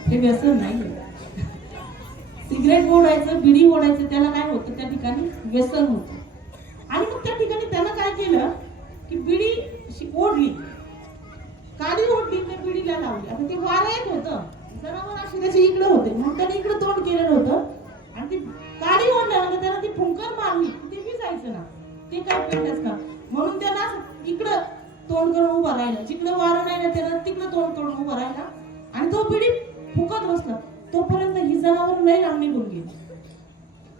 हे व्यसन नाही. सिगरेट ओढायचं, बिडी ओढायचं, त्याला काय होतं? त्या ठिकाणी व्यसन होतं. आणि मग त्या ठिकाणी त्यानं काय केलं की बिडी ओढली, काडी ओढली, त्या बिडीला लावली. आता ते वारं येत होतं, जनावर अशी त्याची इकडे होते, मग त्याने इकडे तोंड केलेलं होतं आणि ती काडी ओढल्यानंतर त्याला ती फुंकर मारली. ते विजायचं ना, ते काय पेटच का, म्हणून त्याला इकडं तोंड करून उभा राहिला. जिकडे वारं नाही ना त्याला तिकडे तोंड करून उभा राहिला आणि तो बिडी फुकत बसला. तोपर्यंत ही जनावर लय लांब निघून गेली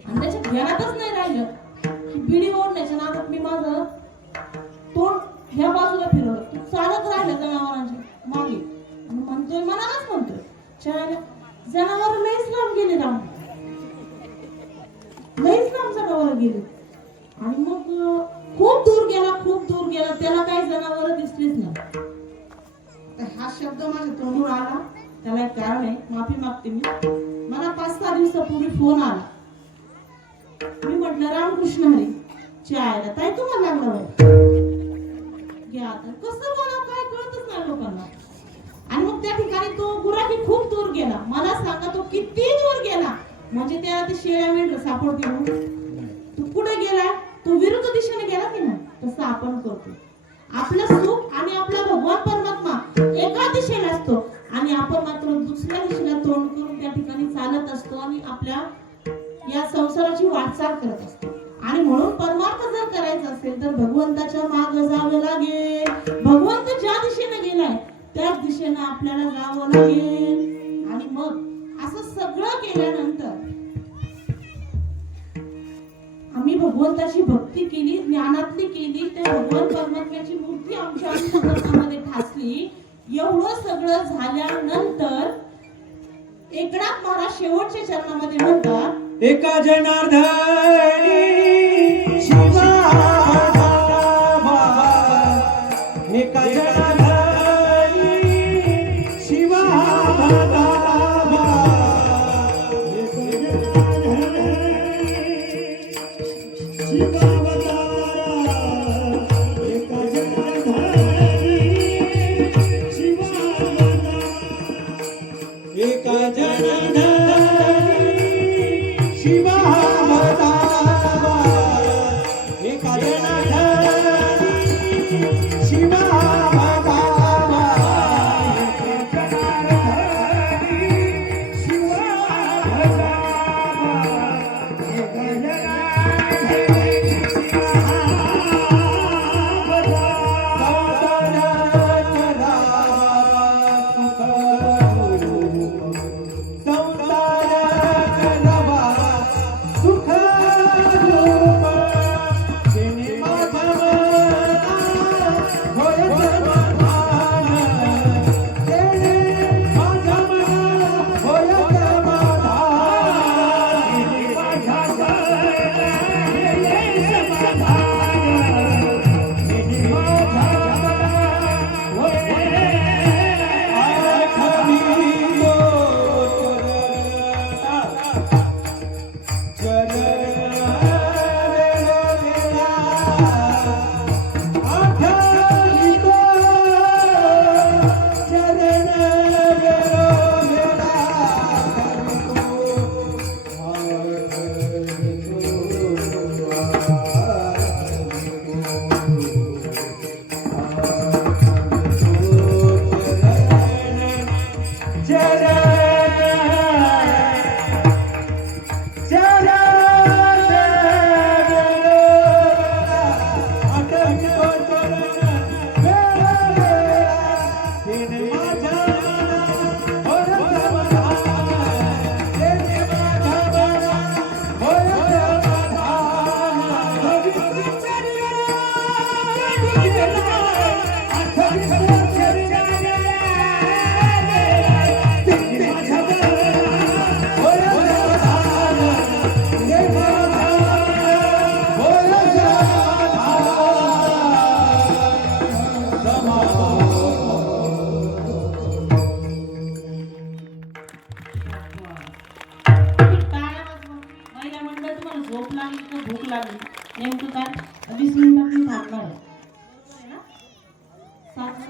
आणि त्याच्या ध्यानातच नाही राहिलं की बिडी ओढण्याच्या नादात मी माझं तोंड ह्या बाजूला फिरवलं. तू चालत राहिलं जनावरांच्या मागे आणि म्हणतोय, मनालाच म्हणतोय, जनावर लईच लांब गेले, लईच लांब जनावर गेले. आणि मग खूप दूर गेला, खूप दूर गेला, त्याला काही जनावर दिसलीच नाही. हा शब्द माझ्या तोंडून आला, त्याला एक कारण आहे, माफी मागते मी. मला 5-6 दिवसापूर्वी फोन आला. मी म्हटलं, रामकृष्ण हरी, चायला ताई तुम्हाला लागला घ्या. आता कसं बोलावं काय कळतच नाही लोकांना. आणि मग त्या ठिकाणी तो गुराखी खूप दूर गेला. मला सांगा तो किती दूर गेला, म्हणजे त्याला ते शेळ्या मेंढर सापडते. तू कुठे गेला? तो विरुद्ध दिशेने गेला की नाही. तसं आपण करतो. आपलं सुख आणि आपला भगवान परमात्मा एका दिशेला असतो आणि आपण मात्र दुसऱ्या दिशेला तोंड करून त्या ठिकाणी चालत असतो आणि आपल्या या संसाराची वाटचाल करत असतो. आणि म्हणून परमार्थ जर करायचा असेल तर भगवंताच्या मागे जावे लागेल. भगवंत ज्या दिशेने गेलाय त्याच दिशेने आपल्याला जावं लागेल. आणि मग असं सगळं केल्यानंतर आम्ही भगवंताची भक्ती केली, ज्ञानातली केली, त्या भगवान परमात्म्याची मूर्ती आमच्या अंतःकरणामध्ये ठासली. एवढं सगळं झाल्यानंतर एकनाथ महाराज शेवटच्या चरणामध्ये म्हणतात, एका जनार्दनी शिवा, एका जनार्दनी शिवा, शिवा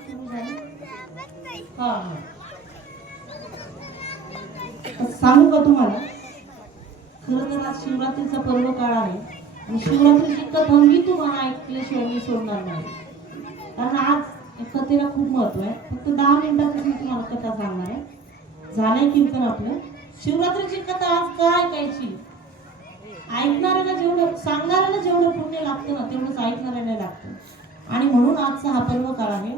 सुरू झाली. हा हा. सांगू का तुम्हाला, खरं तर आज शिवरात्रीचा पर्व काळ आहे आणि शिवरात्रीची कथा मी तुम्हाला ऐकल्याशिवाय मी सोडणार नाही. कारण आज कथेला खूप महत्व आहे. फक्त 10 मिनिटातच मी तुम्हाला कथा सांगणार आहे. झालंय कीर्तन आपलं. शिवरात्रीची कथा आज काय ऐकायची? ऐकणाऱ्याला जेवढं, सांगणाऱ्याला जेवढं पुण्य लागतं ना तेवढंच ऐकणाऱ्याला लागतं. आणि म्हणून आजचा हा पर्व काळ आहे.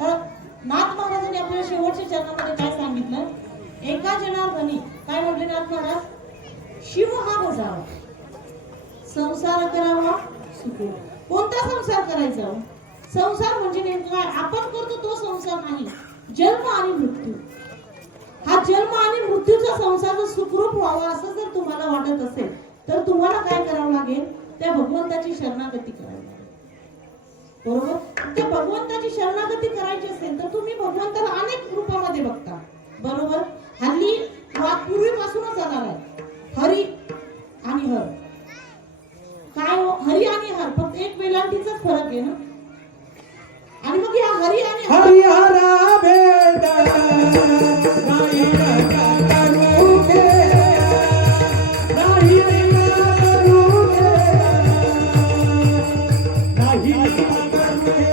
तर नाथ महाराजांनी आपल्या शेवटच्या चरणामध्ये काय सांगितलं? एका जनार्दनी काय म्हटले नाथ महाराज? शिव हा भजावा, संसार करावा सुखो. कोणता संसार करायचा? संसार म्हणजे नेमकं काय? आपण करतो तो संसार नाही, जन्म आणि मृत्यू. हा जन्म आणि मृत्यूचा संसार सुखरूप व्हावा असं जर तुम्हाला वाटत असेल तर तुम्हाला काय करावं लागेल? त्या भगवंताची शरणागती करावी लागेल. बरोबर? त्या भगवंताची शरणागती करायची असेल तर तुम्ही भगवंताला अनेक रूपामध्ये बघता. बरोबर? हल्ली वाद पूर्वीपासूनच आला आहे, हरी आणि हर. काय हो? हरी आणि हर फक्त एक वेलांटीचाच फरक आहे ना. आणि मग या हरी आणि हरिहरा भेद नाही नका करू दे, नाही नका करू दे, नाही नका करू दे.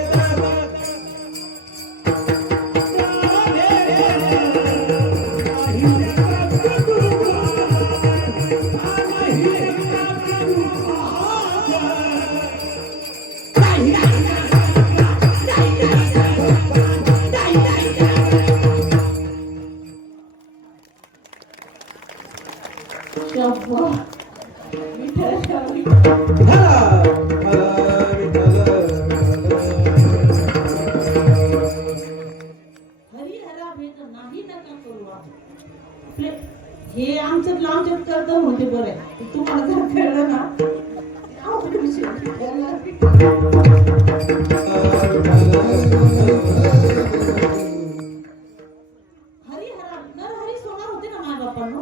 हे आमच्यात लांबच्यात करतो म्हणते. बरं आहे, तुम्हाला जर कळलं ना. हरिहरा नरहरी सोनार होते ना माझ्या बापांनो.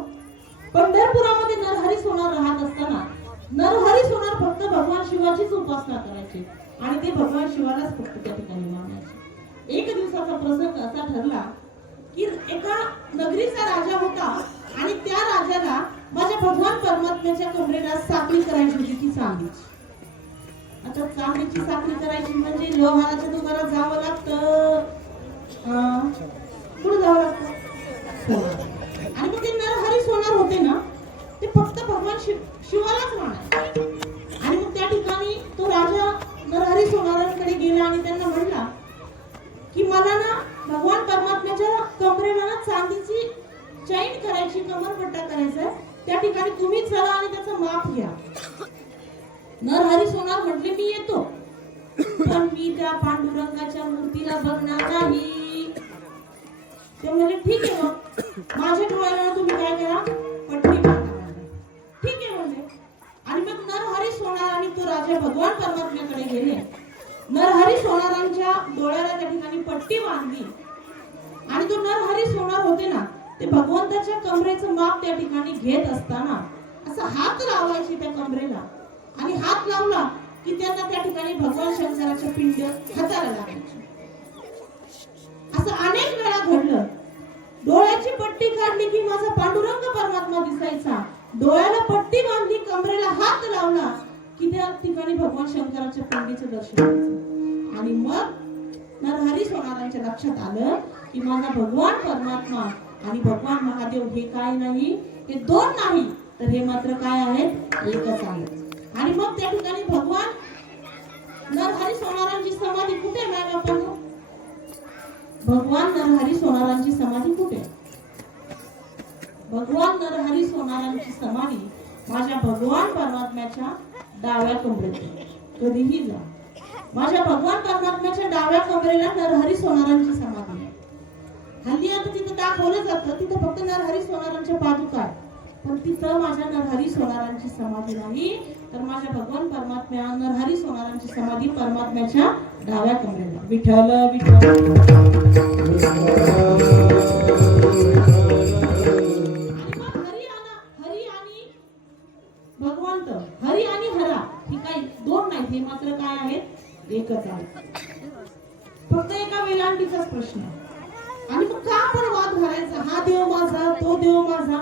पंढरपुरामध्ये नरहरी सोनार राहत असताना नरहरी सोनार फक्त भगवान शिवाचीच उपासना करायचे आणि ते भगवान शिवालाच फक्त त्या ठिकाणी मानायचे. एक दिवसाचा प्रसंग असा ठरला की एका नगरीचा राजा होता आणि त्या राजाला माझ्या भगवान परमात्म्याच्या कमरेला साखळी करायची होती, ती चांदीची. आता चांदीची साखळी करायची म्हणजे लोहाराच्या दुकानात जावं लागतं. कुठं जावं लागतं? आणि मग ते नरहरी सोनार होते ना, ते फक्त भगवान शिवालाच मानायचे. आणि मग त्या ठिकाणी तो राजा नरहरी सोनारांकडे गेला आणि त्यांना म्हणला की मला ना भगवान परमात्म्याच्या कमरेला ना चांदीची चैन करायची, कमरपट्टा करायचा, त्या ठिकाणी तुम्ही चला आणि त्याचं माप घ्या. नरहरी सोनार म्हटले मी येतो, पण मी त्या पांडुरंगाच्या मूर्तीला बघणार नाही. ते म्हणले ठीक आहे, मग माझ्या डोळ्याला तुम्ही काय करा, पट्टी बांधा. ठीक आहे म्हणले. आणि मग नरहरी सोनार आणि तो राजा भगवान परमात्म्याकडे गेले. नरहरी सोनारांच्या डोळ्याला त्या ठिकाणी पट्टी बांधली आणि तो नरहरी सोनार होते ना, ते भगवंताच्या कमरेचं माप त्या ठिकाणी घेत असताना असं हात लावायचे त्या कमरेला आणि हात लावला की त्यांना त्या ठिकाणी भगवान शंकराचे पिंड हाताला लागायचे. असं अनेक वेळा घडलं. डोळ्याची पट्टी काढली की माझा पांडुरंग परमात्मा दिसायचा, डोळ्याला पट्टी बांधली, कमरेला हात लावला की त्या ठिकाणी भगवान शंकराच्या पिंडीचं दर्शन व्हायचं. आणि मग नरहरी सोनारांच्या लक्षात आलं की माझा भगवान परमात्मा आणि भगवान महादेव हे काय नाही, हे दोन नाही, तर हे मात्र काय आहेत, एकच आहेत. आणि मग त्या ठिकाणी भगवान नरहरी सोनारांची समाधी कुठे आहे आपण? भगवान नरहरी सोनारांची समाधी कुठे? भगवान नरहरी सोनारांची समाधी माझ्या भगवान परमात्म्याच्या डाव्या कमरेत. कधीही जा, माझ्या भगवान परमात्म्याच्या डाव्या कमरेला नरहरी सोनारांची समाधी आहे. हल्ली आता तिथं दाखवलं जातं, तिथं फक्त नरहरी सोनारांच्या पादुका आहेत, पण तिथं माझ्या नरहरी सोनारांची समाधी नाही, तर माझ्या भगवान परमात्म्या नरहरी सोनारांची समाधी परमात्म्याच्या डाव्या कमरेला. विठ्ठल विठ्ठल. हरी आणि भगवंत, हरी आणि हरा ही काही दोन नाही, हे मात्र काय आहेत, एकच आहे. फक्त एका वेलांटी एकच प्रश्न आणि मग का आपण वाद घालायचा? हा देव माझा, तो देव माझा.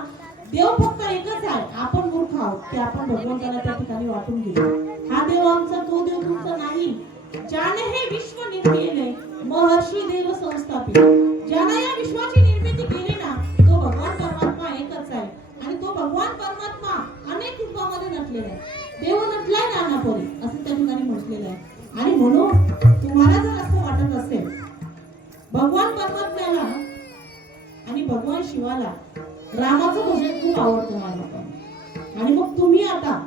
देव फक्त एकच आहे, आपण मूर्ख आहोत की आपण भगवंताला त्या ठिकाणी वाटून घेतो. हा देव आमचा, तो देव तुमचा नाही. ज्याने हे विश्व निर्मिले महर्षी देव संस्थापित, ज्याने या विश्वाची निर्मिती केली ना, तो भगवान परमात्मा एकच आहे. आणि तो भगवान परमात्मा अनेक रूपामध्ये नटलेला आहे. देव नटलाय नानापोरी असं त्या ठिकाणी म्हटलेलं आहे. आणि म्हणून तुम्हाला जर असं वाटत असेल भगवान परमात्म्याला आणि भगवान शिवाला रामाचं भजन खूप आवडतं मला, आणि मग तुम्ही आता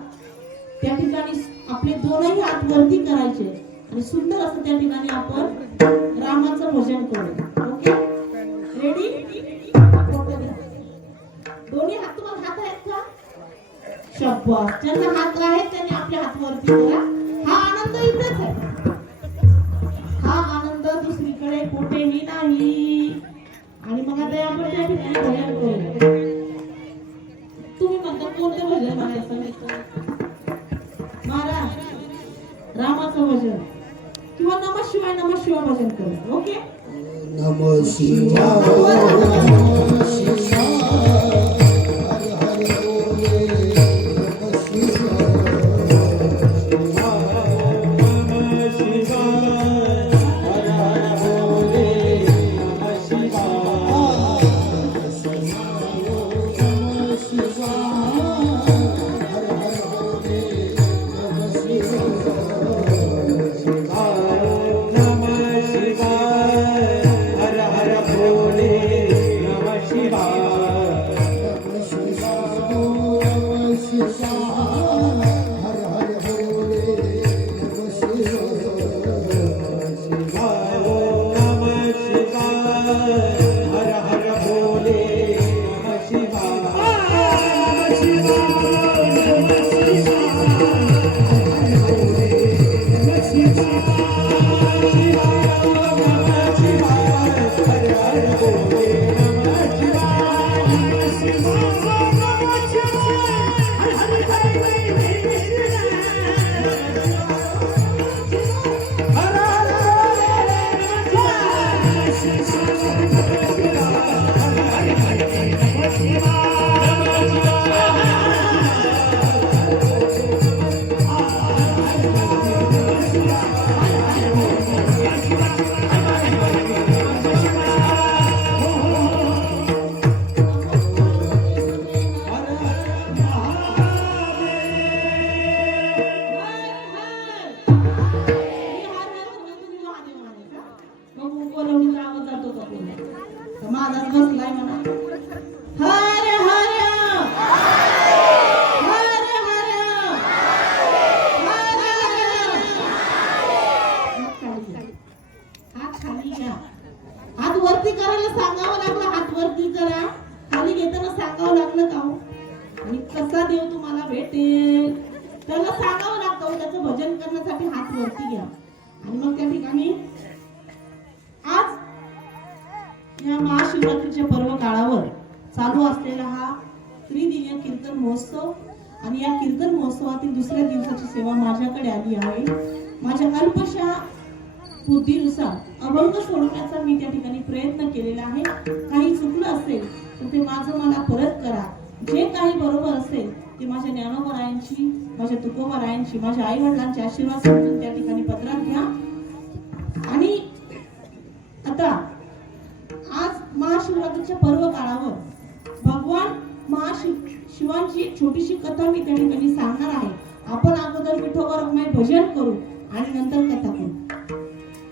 त्या ठिकाणी आपले दोनही हात वरती करायचे आणि सुंदर असं त्या ठिकाणी आपण रामाचं भजन करू. Okay, ready? दोन्ही हात तुम्हाला हात आहेत का? शब्बास. ज्यांना हात आहेत त्यांनी आपले हात वरती करा. हा आनंद इथेच आहे, हा आनंद दुसरीकडे कुठेही नाही. आणि मग आता आपण त्या ठिकाणी भजन करू. तुम्ही म्हणता कोणतं भजन म्हणायचं? महाराज रामाचं भजन किंवा नमः शिवाय भजन करू. ओके, नमः शिवाय नमः शिवाय माझाच बसलाय म्हणा. हर हर हर हर हात खाली घ्या. हात वरती करायला सांगावं लागलं, हात वरती करा. खाली घेताना सांगावं लागलं का हो? आणि कसा देव तुम्हाला भेटेल त्याला सांगावं लागतं. त्याचं भजन करण्यासाठी हात वरती घ्या. आणि मग त्या ठिकाणी आज या महाशिवरात्रीच्या पर्व काळावर चालू असलेला हा त्रिदिनीय कीर्तन महोत्सव, आणि या कीर्तन महोत्सवातील दुसऱ्या दिवसाची सेवा माझ्याकडे आली आहे. माझ्या अल्पशा बुद्धीनुसार अभंग सोडवण्याचा मी त्या ठिकाणी प्रयत्न केलेला आहे. काही चुकलं असेल तर ते माझं मला परत करा. जे काही बरोबर असेल ते माझ्या ज्ञानोबरायांची, माझ्या तुकोबरायांची, माझ्या आई वडिलांचे आशीर्वाद समजून त्या ठिकाणी पत्रात घ्या. आणि आता आज महाशिवरात्रीच्या पर्व काळावर भगवान महाशिवांची एक छोटीशी कथा मी त्या ठिकाणी सांगणार आहे. आपण अगोदर विठोबा रखुमाई भजन करू आणि नंतर कथा करू.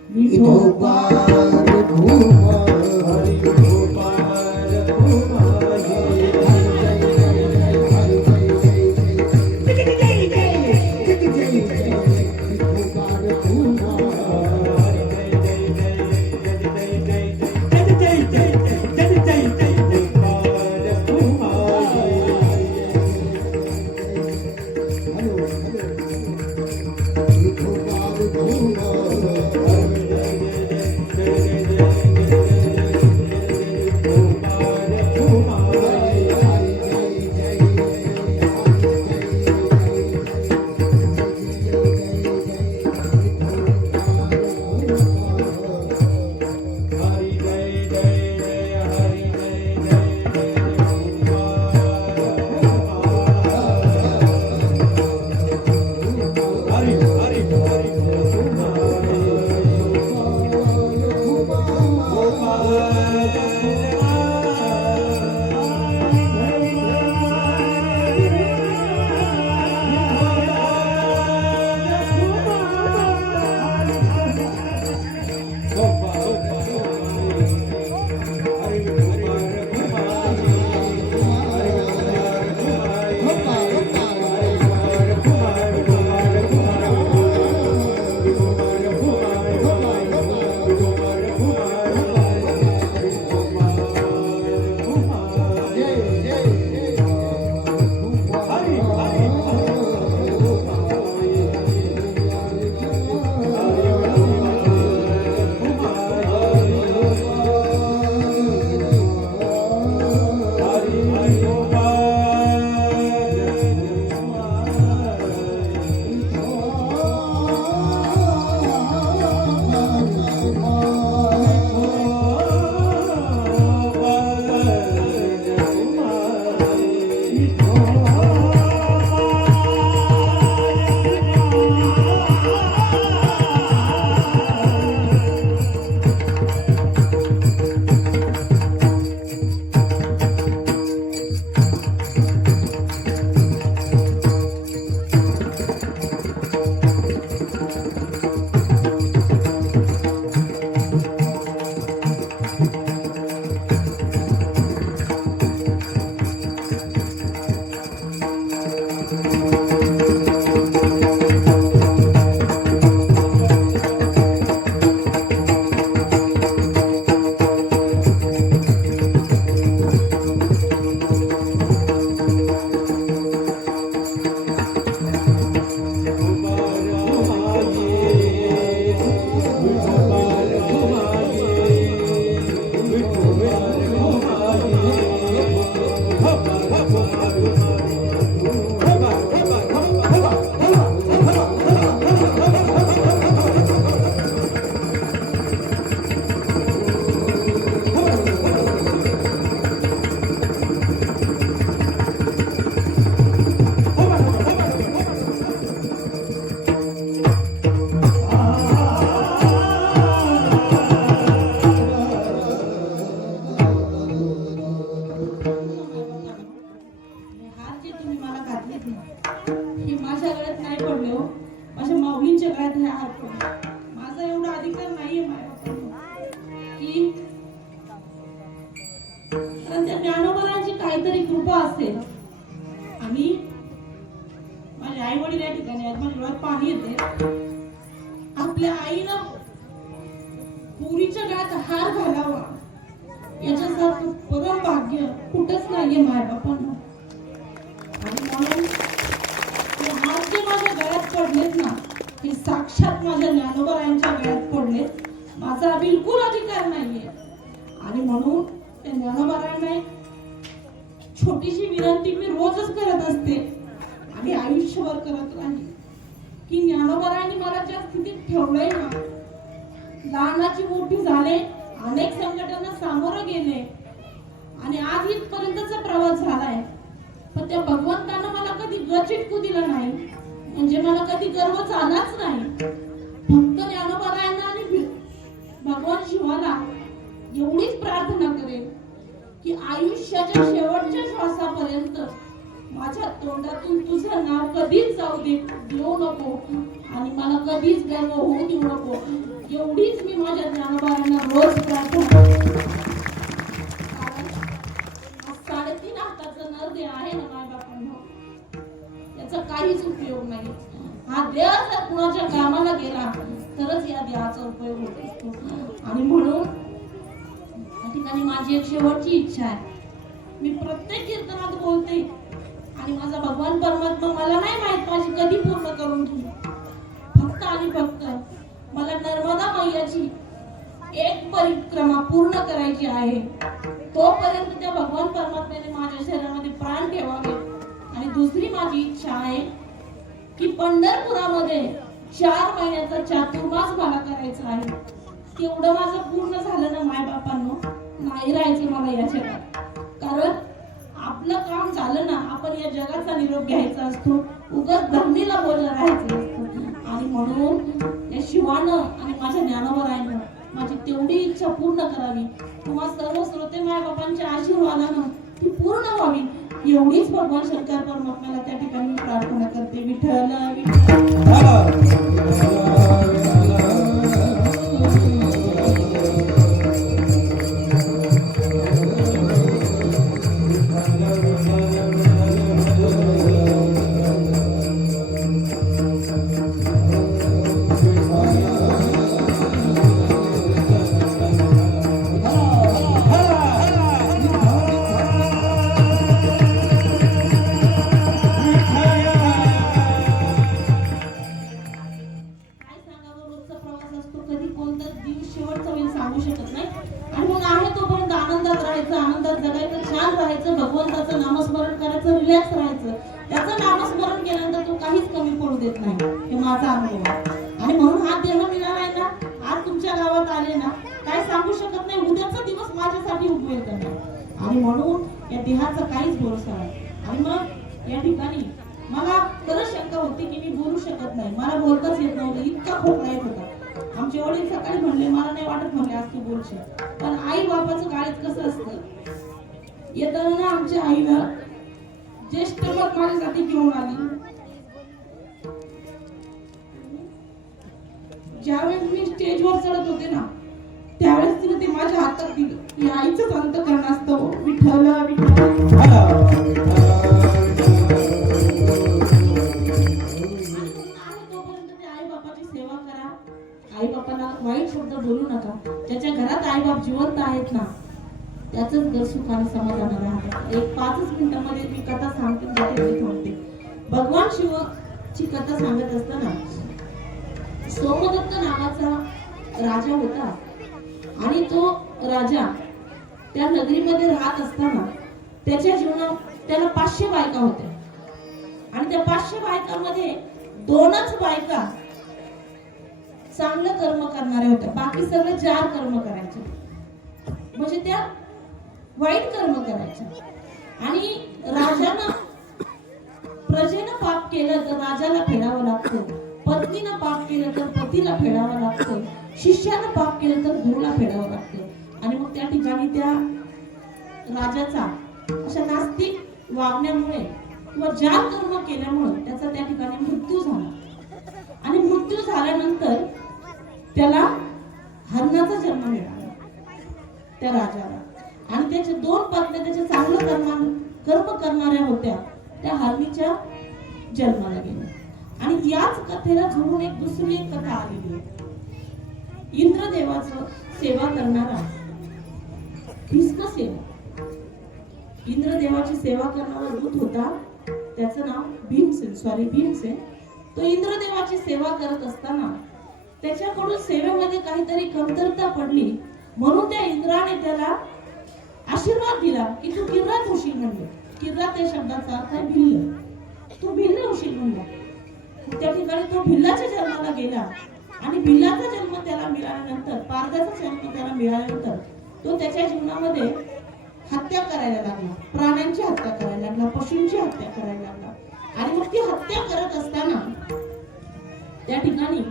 विठोबा रखुमाई कृपा असेल आणि माझे आई वडील या ठिकाणी आहेत, माझ्या डोळ्यात पाणी येते. आपल्या आईनं पुरीच्या गळ्यात हार घालावा याच्यासारखं परम भाग्य कुठंच नाहीये मायबापांना. आणि म्हणून ते हार जे माझ्या गळ्यात पडलेत ना, हे साक्षात माझ्या ज्ञानोबरायांच्या गळ्यात पडलेत. माझा बिलकुल अधिकार नाहीये. आणि म्हणून त्या ज्ञानोबरायांना एक छोटीशी विनंती मी रोजच करत असते आणि आयुष्यभर करत राहील की ज्ञानोबरायांनी मला ज्या स्थितीत ठेवलंय ना, लहानाची मोठी झाले, अनेक संकटांना सामोरं गेले आणि आज इथपर्यंतचा प्रवास झालाय. पण त्या भगवंतानं मला कधी गचिटकू दिलं नाही, म्हणजे मला कधी गर्व झालाच नाही. फक्त ज्ञानोबरायांना आणि भगवान शिवाला एवढीच प्रार्थना करेन की आयुष्याच्या शेवटच्या श्वासापर्यंत माझ्या तोंडातून तुझं नाव कधीच देऊ नको आणि मला कधीच गर्व होऊ देऊ नको. एवढीच मी माझ्या ज्ञानोबारांना रोज प्रार्थना. 3.5 हाताचं नरदे आहे ना मायबापांना, याचा काहीच उपयोग नाही. हा देह जर कुणाच्या कामाला गेला तरच या देहाचा उपयोग होत असतो. आणि म्हणून या ठिकाणी माझी एक शेवटची इच्छा आहे. मी प्रत्येक कीर्तनात बोलते आणि माझा भगवान परमात्मा मला नाही माहित माझी कधी पूर्ण करून घेईल. फक्त आणि फक्त मला नर्मदा मैयाची एक परिक्रमा पूर्ण करायची आहे. तोपर्यंत त्या भगवान परमात्म्याने माझ्या शरीरामध्ये प्राण ठेवावे. आणि दुसरी माझी इच्छा आहे की पंढरपुरामध्ये 4 महिन्याचा चातुर्मास मला करायचा आहे. तेवढं माझं पूर्ण झालं ना मायबापांनो, नाही राहायचं मला या जगात. कारण आपलं काम झालं ना, आपण या जगाचा निरोप घ्यायचा असतो, उगाच धरणीला बोललं राहायचं असतं. आणि म्हणून या शिवानं आणि माझ्या ज्ञानोबरायांनं माझी तेवढी इच्छा पूर्ण करावी. तुम्हा सर्व श्रोते मायबापांच्या आशीर्वादानं ती पूर्ण व्हावी एवढीच भगवान शंकर परमात्म्याला त्या ठिकाणी प्रार्थना करते. विठ्ठल आणि म्हणून या देहाचा काहीच भरोसा नाही. आणि मग या ठिकाणी मला खरंच शंका होती की मी बोलू शकत नाही, मला बोलताच येत नव्हतं, इतका खोकला येत होता. आमचे वडील सकाळी म्हणले, मला नाही वाटत म्हणले आज तू बोलशील. पण आई बापाचं काळीत कसं असतं, येताना आमच्या आईला ज्येष्ठ मत माझ्यासाठी घेऊन आली. ज्यावेळेस मी स्टेजवर चढत होते ना, त्यावेळेस तिने ते माझ्या हातात दिलं. ही आईचंच अंतकरण असतं. विठ्ठल विठ्ठल. आई बापाची सेवा करा, आई बापाला वाईट शब्द बोलू नका. ज्याच्या घरात आई बाप जिवंत आहेत ना, त्याच घर सुखाने समाधान राहतात. एक 5 मिनिटांमध्ये मी कथा सांगते. भगवान शिवची कथा सांगत असताना सोमदत्त नावाचा राजा होता आणि तो राजा त्या नगरीमध्ये राहत असताना त्याच्या जीवनात त्याला 500 बायका होत्या आणि त्या 500 बायकांमध्ये 2च बायका चांगलं कर्म करणाऱ्या होत्या. बाकी सगळे 4 कर्म करायचे, म्हणजे त्या वाईट कर्म करायच्या. आणि राजानं प्रजेनं पाप केलं तर राजाला फेडावं लागतं, पत्नीनं पाप केलं तर पतीला फेडावं लागतं, शिष्यानं पाप केलं तर गुरुला फेडावं लागतं. आणि मग त्या ठिकाणी त्या राजाचा अशा नास्तिक वागण्यामुळे किंवा जार कर्म केल्यामुळे त्याचा त्या ठिकाणी मृत्यू झाला. आणि मृत्यू झाल्यानंतर त्याला हरणाचा जन्म मिळाला त्या राजाला. आणि त्याचे 2 पत्नी त्याच्या चांगलं कर्म करणाऱ्या होत्या त्या हरणीच्या जन्माला गेल्या. आणि याच कथेला जोडून एक दुसरी एक कथा आलेली आहे. इंद्रदेवाचं सेवा करणारा भीष्मसेन, इंद्रदेवाची सेवा करणारा दूत होता. त्याचं नाव भीमसेन. तो इंद्रदेवाची सेवा करत असताना त्याच्याकडून सेवेमध्ये काहीतरी कमतरता पडली, म्हणून त्या इंद्राने त्याला आशीर्वाद दिला की तू किर्रात होशील. म्हणजे किर्रात या शब्दाचा अर्थ आहे भिल्ल. तू भिल्ल होशील म्हणला. त्या ठिकाणी तो भिल्लाच्या जन्माला गेला आणि भिल्लाचा जन्म त्याला मिळाल्यानंतर, पारध्याचा जन्म त्याला मिळाल्यानंतर तो त्याच्या जीवनामध्ये हत्या करायला लागला, प्राण्यांची हत्या करायला लागला, पशूंची हत्या करायला लागला. आणि मग ती हत्या करत असताना त्या ठिकाणी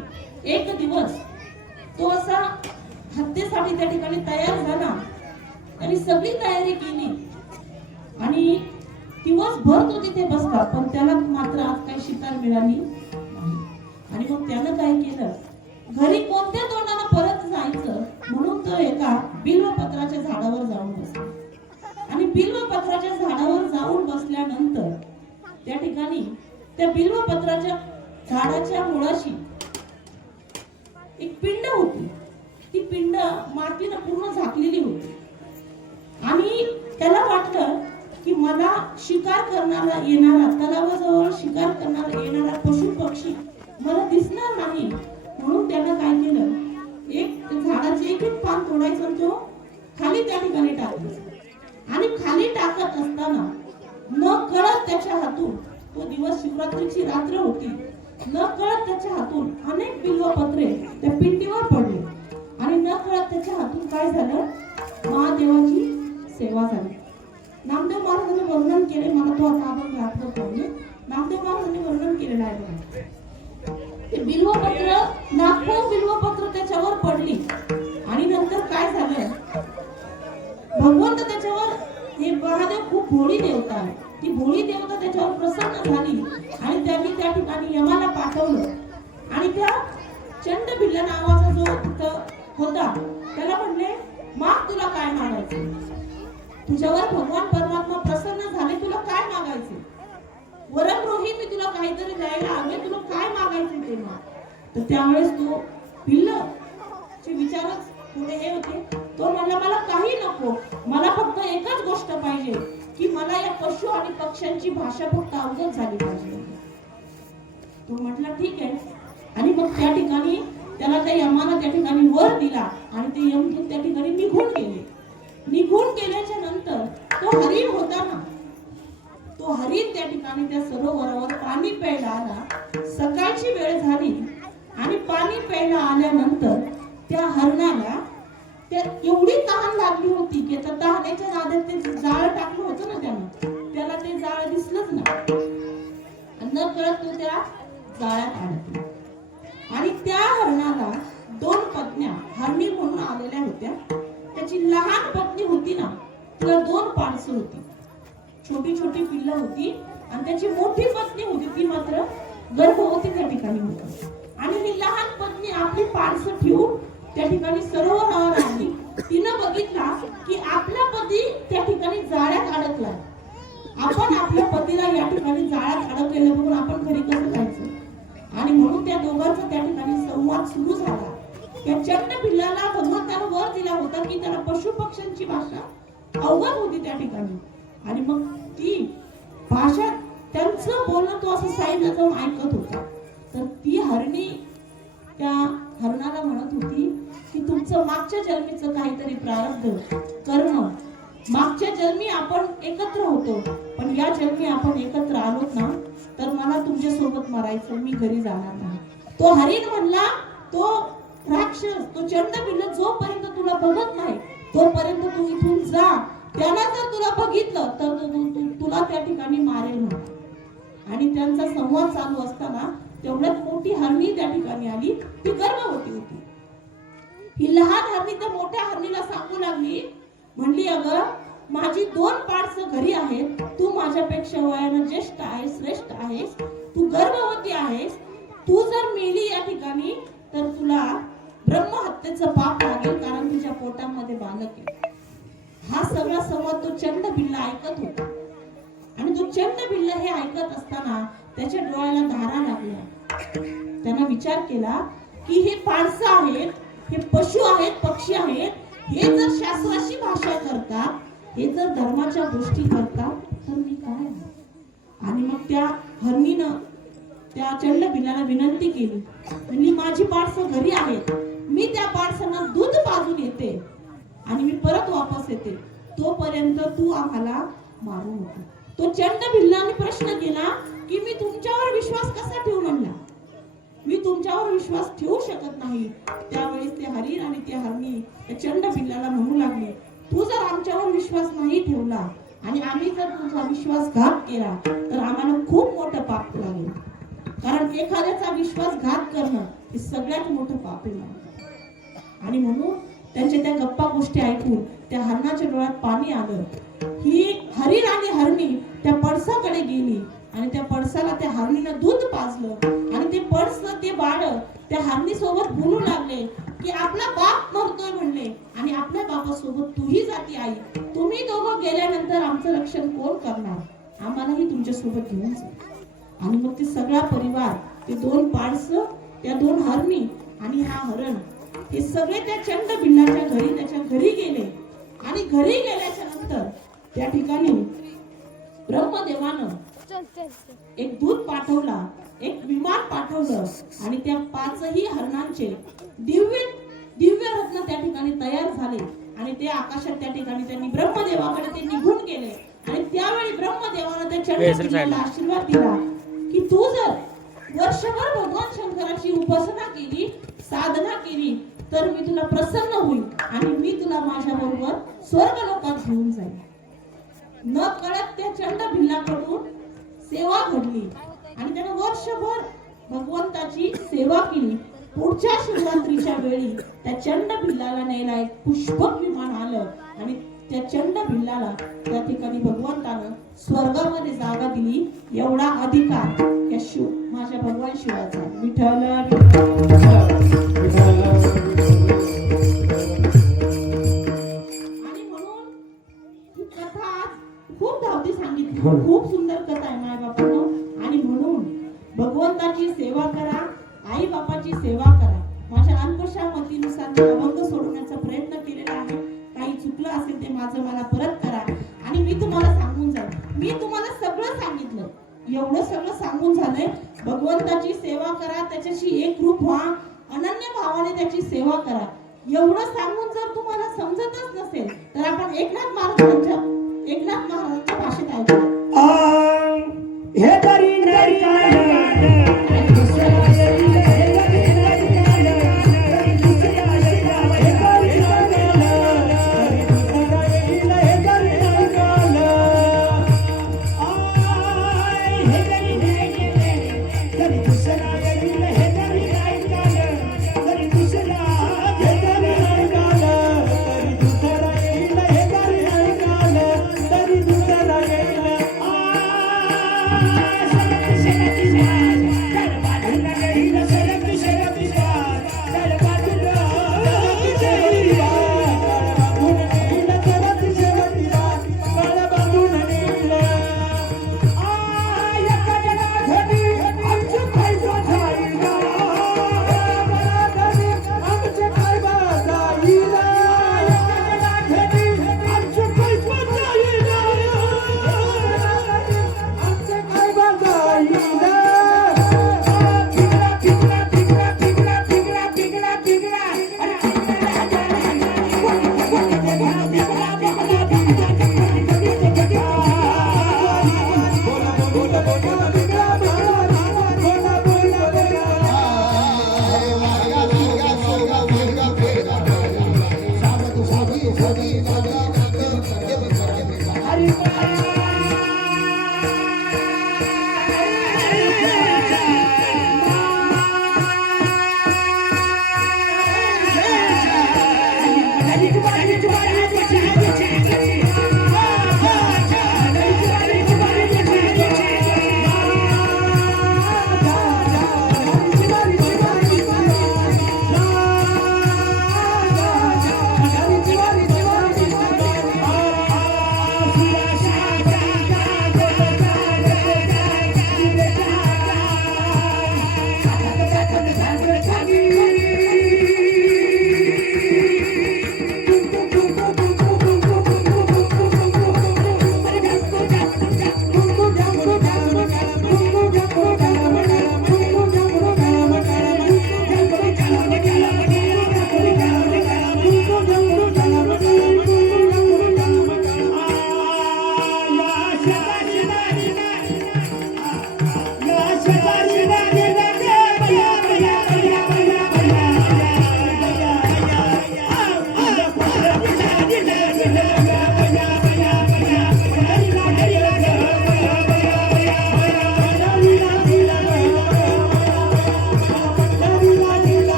एक दिवस तो असा हत्येसाठी त्या ठिकाणी तयार झाला. त्याने सगळी तयारी केली आणि दिवसभर तो तिथे बसला, पण त्याला मात्र आज काही शिकार मिळाली नाही. आणि मग त्यानं काय केलं, घरी कोणत्या तोंडाने परत जायचं म्हणून तो एका बिल्वपत्राच्या झाडावर जाऊन बसला. आणि बिल्वपत्राच्या झाडावर जाऊन बसल्यानंतर त्या ठिकाणी त्या बिल्वपत्राच्या झाडाच्या मुळाशी एक पिंड होती. ती पिंड मातीने पूर्ण झाकलेली होती. आणि त्याला वाटलं की मला शिकार करणारा येणारा, तलावाजवळ शिकार करणारा येणारा पशु पक्षी मला दिसणार नाही, म्हणून त्यानं काय केलं, एक झाडाचे एक एक पान तोडायचं आणि तो खाली त्या ठिकाणी टाकायचं. आणि खाली टाकत असताना न कळत त्याच्या हातून, तो दिवस शिवरात्रीची रात्र होती, न कळत त्याच्या हातून अनेक बिल्वपत्रे त्या पिंडीवर पडले. आणि न कळत त्याच्या हातून काय झालं, महादेवाची सेवा झाली. नामदेव महाराजांनी वर्णन केले, मला तो आता आपण आठवत नाही. नामदेव महाराजांनी वर्णन केलेलं आहे बघा. ते बिल्वपत्र, लाखो बिल्वपत्र त्याच्यावर पडली. आणि नंतर काय झालं, भगवंत त्याच्यावर, हे महादेव खूप भोळी देवता आहे, ती भोळी देवता त्याच्यावर प्रसन्न झाली आणि त्यांनी त्या ठिकाणी यमाला पाठवलं. आणि त्या चंड भिल्ल नावाचा जो तिथं होता त्याला म्हणले, माग तुला काय मागायचं, तुझ्यावर भगवान परमात्मा प्रसन्न झाले, तुला काय मागायचे, वरमरोही मी तुला काहीतरी द्यायला आले, तुला काय मागायचे ते माग. तर त्यावेळेस तो भिल्ल चे विचारच पुढे हे होते. तो म्हणला, मला काही नको, मला फक्त एकच गोष्ट पाहिजे की मला या पशु आणि पक्ष्यांची भाषा फक्त अवगत झाली पाहिजे. तो म्हटला ठीक आहे. आणि मग त्या ठिकाणी त्याला त्या यमानं त्या ठिकाणी वर दिला आणि ते यमदूत त्या ठिकाणी निघून गेले. निघून गेल्याच्या नंतर तो हरिण होता ना, तो हरिण त्या ठिकाणी त्या सरोवरावर पाणी प्यायला आला. सकाळची वेळ झाली आणि पाणी प्यायला आल्यानंतर त्या हरणाला त्या एवढी तहान लागली होती की त्या तहानेच्या नादात ते जाळ टाकलं होतं ना त्यानं, त्याला ते जाळ दिसलंच ना, न कळत तो त्या जाळ्यात अडकला. आणि त्या हरणाला दोन पत्न्या हरणी म्हणून आलेल्या होत्या. त्याची लहान पत्नी होती ना, तिला दोन पाडसं होती, छोटी छोटी पिल्लं होती. आणि त्याची मोठी पत्नी होती ती मात्र गर्भवती त्या ठिकाणी होती. आणि ही लहान पत्नी आपली पाडसं ठेवून त्या ठिकाणी सरोवरावर आली. तिनं बघितला की आपला पती त्या ठिकाणी जाळ्यात अडकला. आपण आपल्या पतीला या ठिकाणी जाळ्यात अडकलेलं बघून आपण घरी कसं जायचं. आणि म्हणून त्या दोघांचा त्या ठिकाणी संवाद सुरू झाला. त्या चंड भिल्लाला भगवंतानं वर दिला होता की त्याला पशु पक्ष्यांची भाषा अवगत होती त्या ठिकाणी. आणि मग ती भाषा, त्यांचं बोलणं तो असं साईडला जाऊन ऐकत होता. तर ती हरणी त्या हरणाला म्हणत होती की तुमचं मागच्या जन्मीचं काहीतरी प्रारब्ध कर्म, मागच्या जन्मी आपण एकत्र होतो, पण या जन्मी आपण एकत्र आलोत ना, तर मला तुमच्या सोबत मरायचं, मी घरी जाणार नाही. तो हरिण म्हणला, तो राक्षस, तो चंडभिल्ल जोपर्यंत तुला बघत नाही तोपर्यंत तू इथून जा, त्याला जर तुला बघितलं तर तुला त्या ठिकाणी मारेल म्हणा. आणि त्यांचा संवाद चालू असताना तेवढ्यात मोठी हरणी त्या ठिकाणी आली. ती गर्भवती होती. ही लहान हरणी त्या मोठ्या हरणीला सांगू लागली, म्हणली, अगं माझी दोन पाडसं घरी आहेत, तू माझ्यापेक्षा वयानं ज्येष्ठ आहेस, श्रेष्ठ आहेस, तू गर्भवती आहेस, तू जर मेली या ठिकाणी तर तुला ब्रह्महत्येचं पाप लागेल, कारण तुझ्या पोटामध्ये बालक आहे. हा सगळा संवाद तो चंडभिल्ल ऐकत होता. आणि तो चंड भिल्ल हे ऐकत असताना त्याच्या डोळ्याला धारा लागल्या. त्यानं विचार केला की हे माणसं आहेत, हे पशु आहेत, पक्षी आहेत, हे जर शास्त्राची भाषा करतात, हे जर धर्माच्या गोष्टी करतात, तर मी काय? आणि मग त्या हरणीनं त्या चंड भिल्लाला विनंती केली, म्हणली माझी माणसं घरी आहेत, मी त्या माणसांना दूध पाजून येते आणि मी परत वापस येते, तोपर्यंत तू आम्हाला मारू नको. तो चंड भिल्लाने प्रश्न केला की मी तुमच्यावर विश्वास कसा ठेवू? म्हणला मी तुमच्यावर विश्वास ठेवू शकत नाही. त्यावेळेस ते हरीण आणि ते हरणी त्या चंड भिल्लाला म्हणू लागले, तू जर आमच्यावर विश्वास नाही ठेवला आणि आम्ही जर तुझा विश्वासघात केला तर आम्हाला खूप मोठं पाप लागेल. कारण एखाद्याचा विश्वासघात करणं हे सगळ्यात मोठं पाप आहे. आणि म्हणून त्यांच्या त्या गप्पा गोष्टी ऐकून त्या हरणाच्या डोळ्यात पाणी आलं. ही हरीण आणि हरणी त्या पडसाकडे गेली आणि त्या पडसाला त्या हरणीनं दूध पाजलं आणि ते पडस ते बाळ त्या हरणी सोबत बोलू लागले की आपला बाप मरतोय म्हणले आणि आपल्या बापासोबत तूही जाती आई, तुम्ही दोघं गेल्यानंतर आमचं रक्षण कोण करणार? आम्हालाही तुमच्या सोबत घेऊन जा. आणि मग ते सगळा परिवार, ते दोन पाडस, त्या दोन हरणी आणि हा हरण, हे सगळे त्या चंड भिल्लाच्या घरी त्याच्या घरी गेले. आणि घरी गेल्याच्या नंतर त्या ठिकाणी ब्रह्मदेवानं एक दूत पाठवला, एक विमान पाठवलं आणि त्या पाचही हरणांचे दिव्य रत्न त्या ठिकाणी तयार झाले आणि ते आकाशात त्या ठिकाणी त्यांनी ब्रह्मदेवाकडे ते निघून गेले. आणि त्यावेळी ब्रह्मदेवानं त्या चंड भिल्लाला आशीर्वाद दिला की तू जर वर्षभर भगवान शंकराची उपासना केली, साधना केली, तर मी तुला प्रसन्न होईल आणि मी तुला माझ्या बरोबर स्वर्ग लोकात घेऊन जाईल. न कळत त्या चंड भिल्लाकडून सेवा घडली आणि त्यानं वर्षभर भगवंताची सेवा केली. पुढच्या शिवरात्रीच्या वेळी त्या चंड भिल्लाला न्यायला एक पुष्पक विमान आलं आणि त्या चंड भिल्लाला त्या ठिकाणी भगवंतानं स्वर्गामध्ये जागा दिली. एवढा अधिकार या शिव माझ्या भगवान शिवाचा. विठ्ठल आणि म्हणून ही कथा खूप धावती सांगितली, खूप सुंदर कथा आहे माय बापांनो. आणि म्हणून भगवंताची सेवा करा, आई बापाची सेवा करा. माझ्या अल्पशा मतीनुसार मी अभंग सोडवण्याचा प्रयत्न केलेला आहे. काही चुकलं असेल ते माझं मला परत करा. आणि मी तुम्हाला सांगून जाईल, मी तुम्हाला सगळं सांगितलं, एवढं सगळं सांगून झालंय. भगवंताची सेवा करा, त्याच्याशी एक रूप व्हा, अनन्य भावाने त्याची सेवा करा. एवढं सांगून जर तुम्हाला समजतच नसेल तर आपण एकनाथ महाराजांच्या भाषेत ऐकू. हे तरी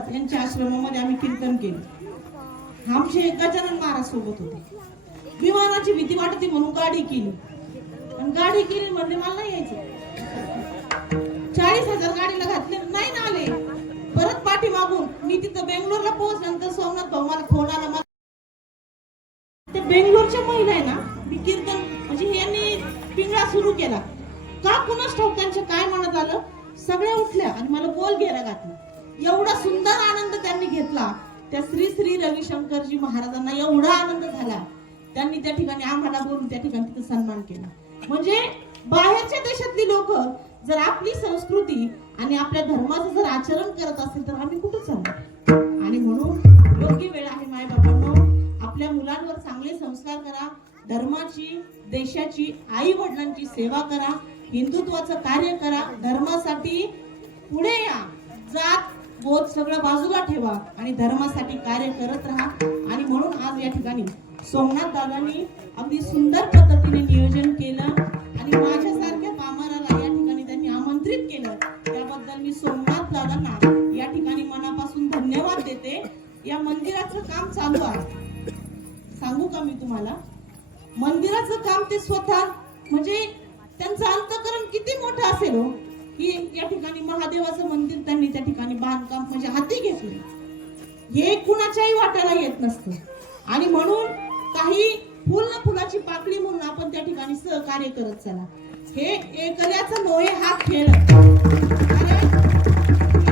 महाराज यांच्या आश्रमामध्ये आम्ही कीर्तन केलं. आमचे गजानन महाराज सोबत होते. विमानाची भीती वाटते म्हणून गाडी केली, आणि गाडी केली म्हणजे मला नाही यायचं. 40,000 गाडीला घातले, नाही ना आले. परत पाठी मागून मी तिथं बेंगलोरला पोहोचल्यानंतर सोमनाथ भाऊ मला फोन आला. ते बेंगलोरच्या महिला आहे ना, मी कीर्तन म्हणजे यांनी पिंगळा सुरू केला का कुणाच ठाऊक त्यांच्या काय मनात आलं, सगळ्या उठल्या आणि मला बोल घ्यायला घातलं. एवढा सुंदर आनंद त्यांनी घेतला. त्या श्री श्री रविशंकरजी महाराजांना एवढा आनंद झाला, त्यांनी त्या ठिकाणी आम्हाला बोलून त्या ठिकाणी तिथे सन्मान केला. म्हणजे बाहेरच्या देशातली लोक जर आपली संस्कृती आणि आपल्या धर्माचं जर आचरण करत असेल तर आम्ही कुठं चाललो. आणि म्हणून योग्य वेळ आहे माय बाबांनो, आपल्या मुलांवर चांगले संस्कार करा, धर्माची देशाची आई वडिलांची सेवा करा, हिंदुत्वाचं कार्य करा, धर्मासाठी पुढे या, जात बोध सगळं बाजूला ठेवा आणि धर्मासाठी कार्य करत राहा. आणि म्हणून आज या ठिकाणी सोमनाथ दादांनी अगदी सुंदर पद्धतीने नियोजन केलं आणि माझ्यासारख्या पामराला या ठिकाणी त्यांनी आमंत्रित केलं. त्याबद्दल मी सोमनाथ दादांना या ठिकाणी मनापासून धन्यवाद देते. या मंदिराचं काम चालू आहे, सांगू का मी तुम्हाला, मंदिराचं काम ते स्वतः म्हणजे त्यांचं अंतःकरण किती मोठं असेल हो, की या ठिकाणी महादेवाचं मंदिर त्यांनी त्या ठिकाणी बांधकाम म्हणजे हाती घेतले. हे कुणाच्याही वाट्याला येत नसतं. आणि म्हणून काही फुल ना फुलाची पाकळी म्हणून आपण त्या ठिकाणी सहकार्य करत चला. हे एकल्याचं नोहे हा खेळ. कारण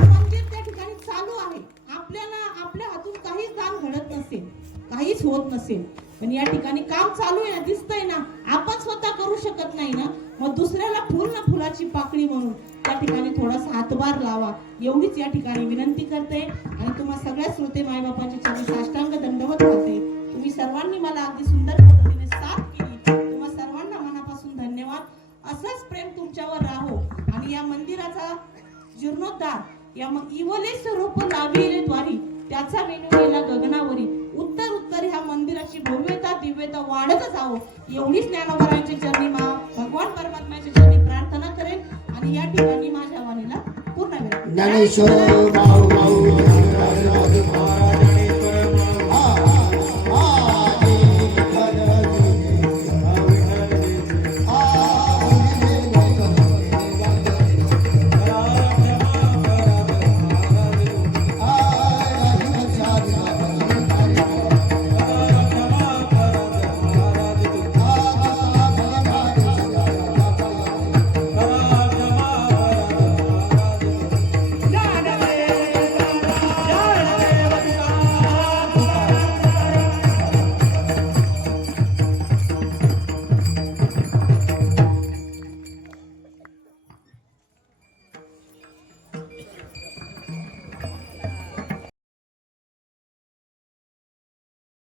मंदिर त्या ठिकाणी चालू आहे. आपल्याला आपल्या हातून काहीच दान घडत नसेल, काहीच होत नसेल, पण या ठिकाणी काम चालू आहे ना, दिसतंय ना, आपण स्वतः करू शकत नाही ना, मग दुसऱ्याला फुल ना फुलाची पाकळी म्हणून त्या ठिकाणी थोडासा हातभार लावा, एवढीच या ठिकाणी विनंती करते. आणि तुम्हा सगळ्या श्रोते मायबापाच्या चरणी साष्टांग दंडवत करते. तुम्ही सर्वांनी मला अगदी सुंदर पद्धतीने साथ केली, तुम्हा सर्वांना मनापासून धन्यवाद. असंच प्रेम तुमच्यावर राहो. आणि या मंदिराचा जीर्णोद्धार या इवले स्वरूप लाभिले द्वारी त्याचा वेणूला गगनावरी उत्तर उत्तर ह्या मंदिराची भव्यता दिव्यता वाढत जावो, एवढीच ज्ञानोबारायांच्या चरणी भगवान परमात्म्याच्या चरणी प्रार्थना करेन. आणि या ठिकाणी माझ्या वाणीला पूर्ण ज्ञानेश्वर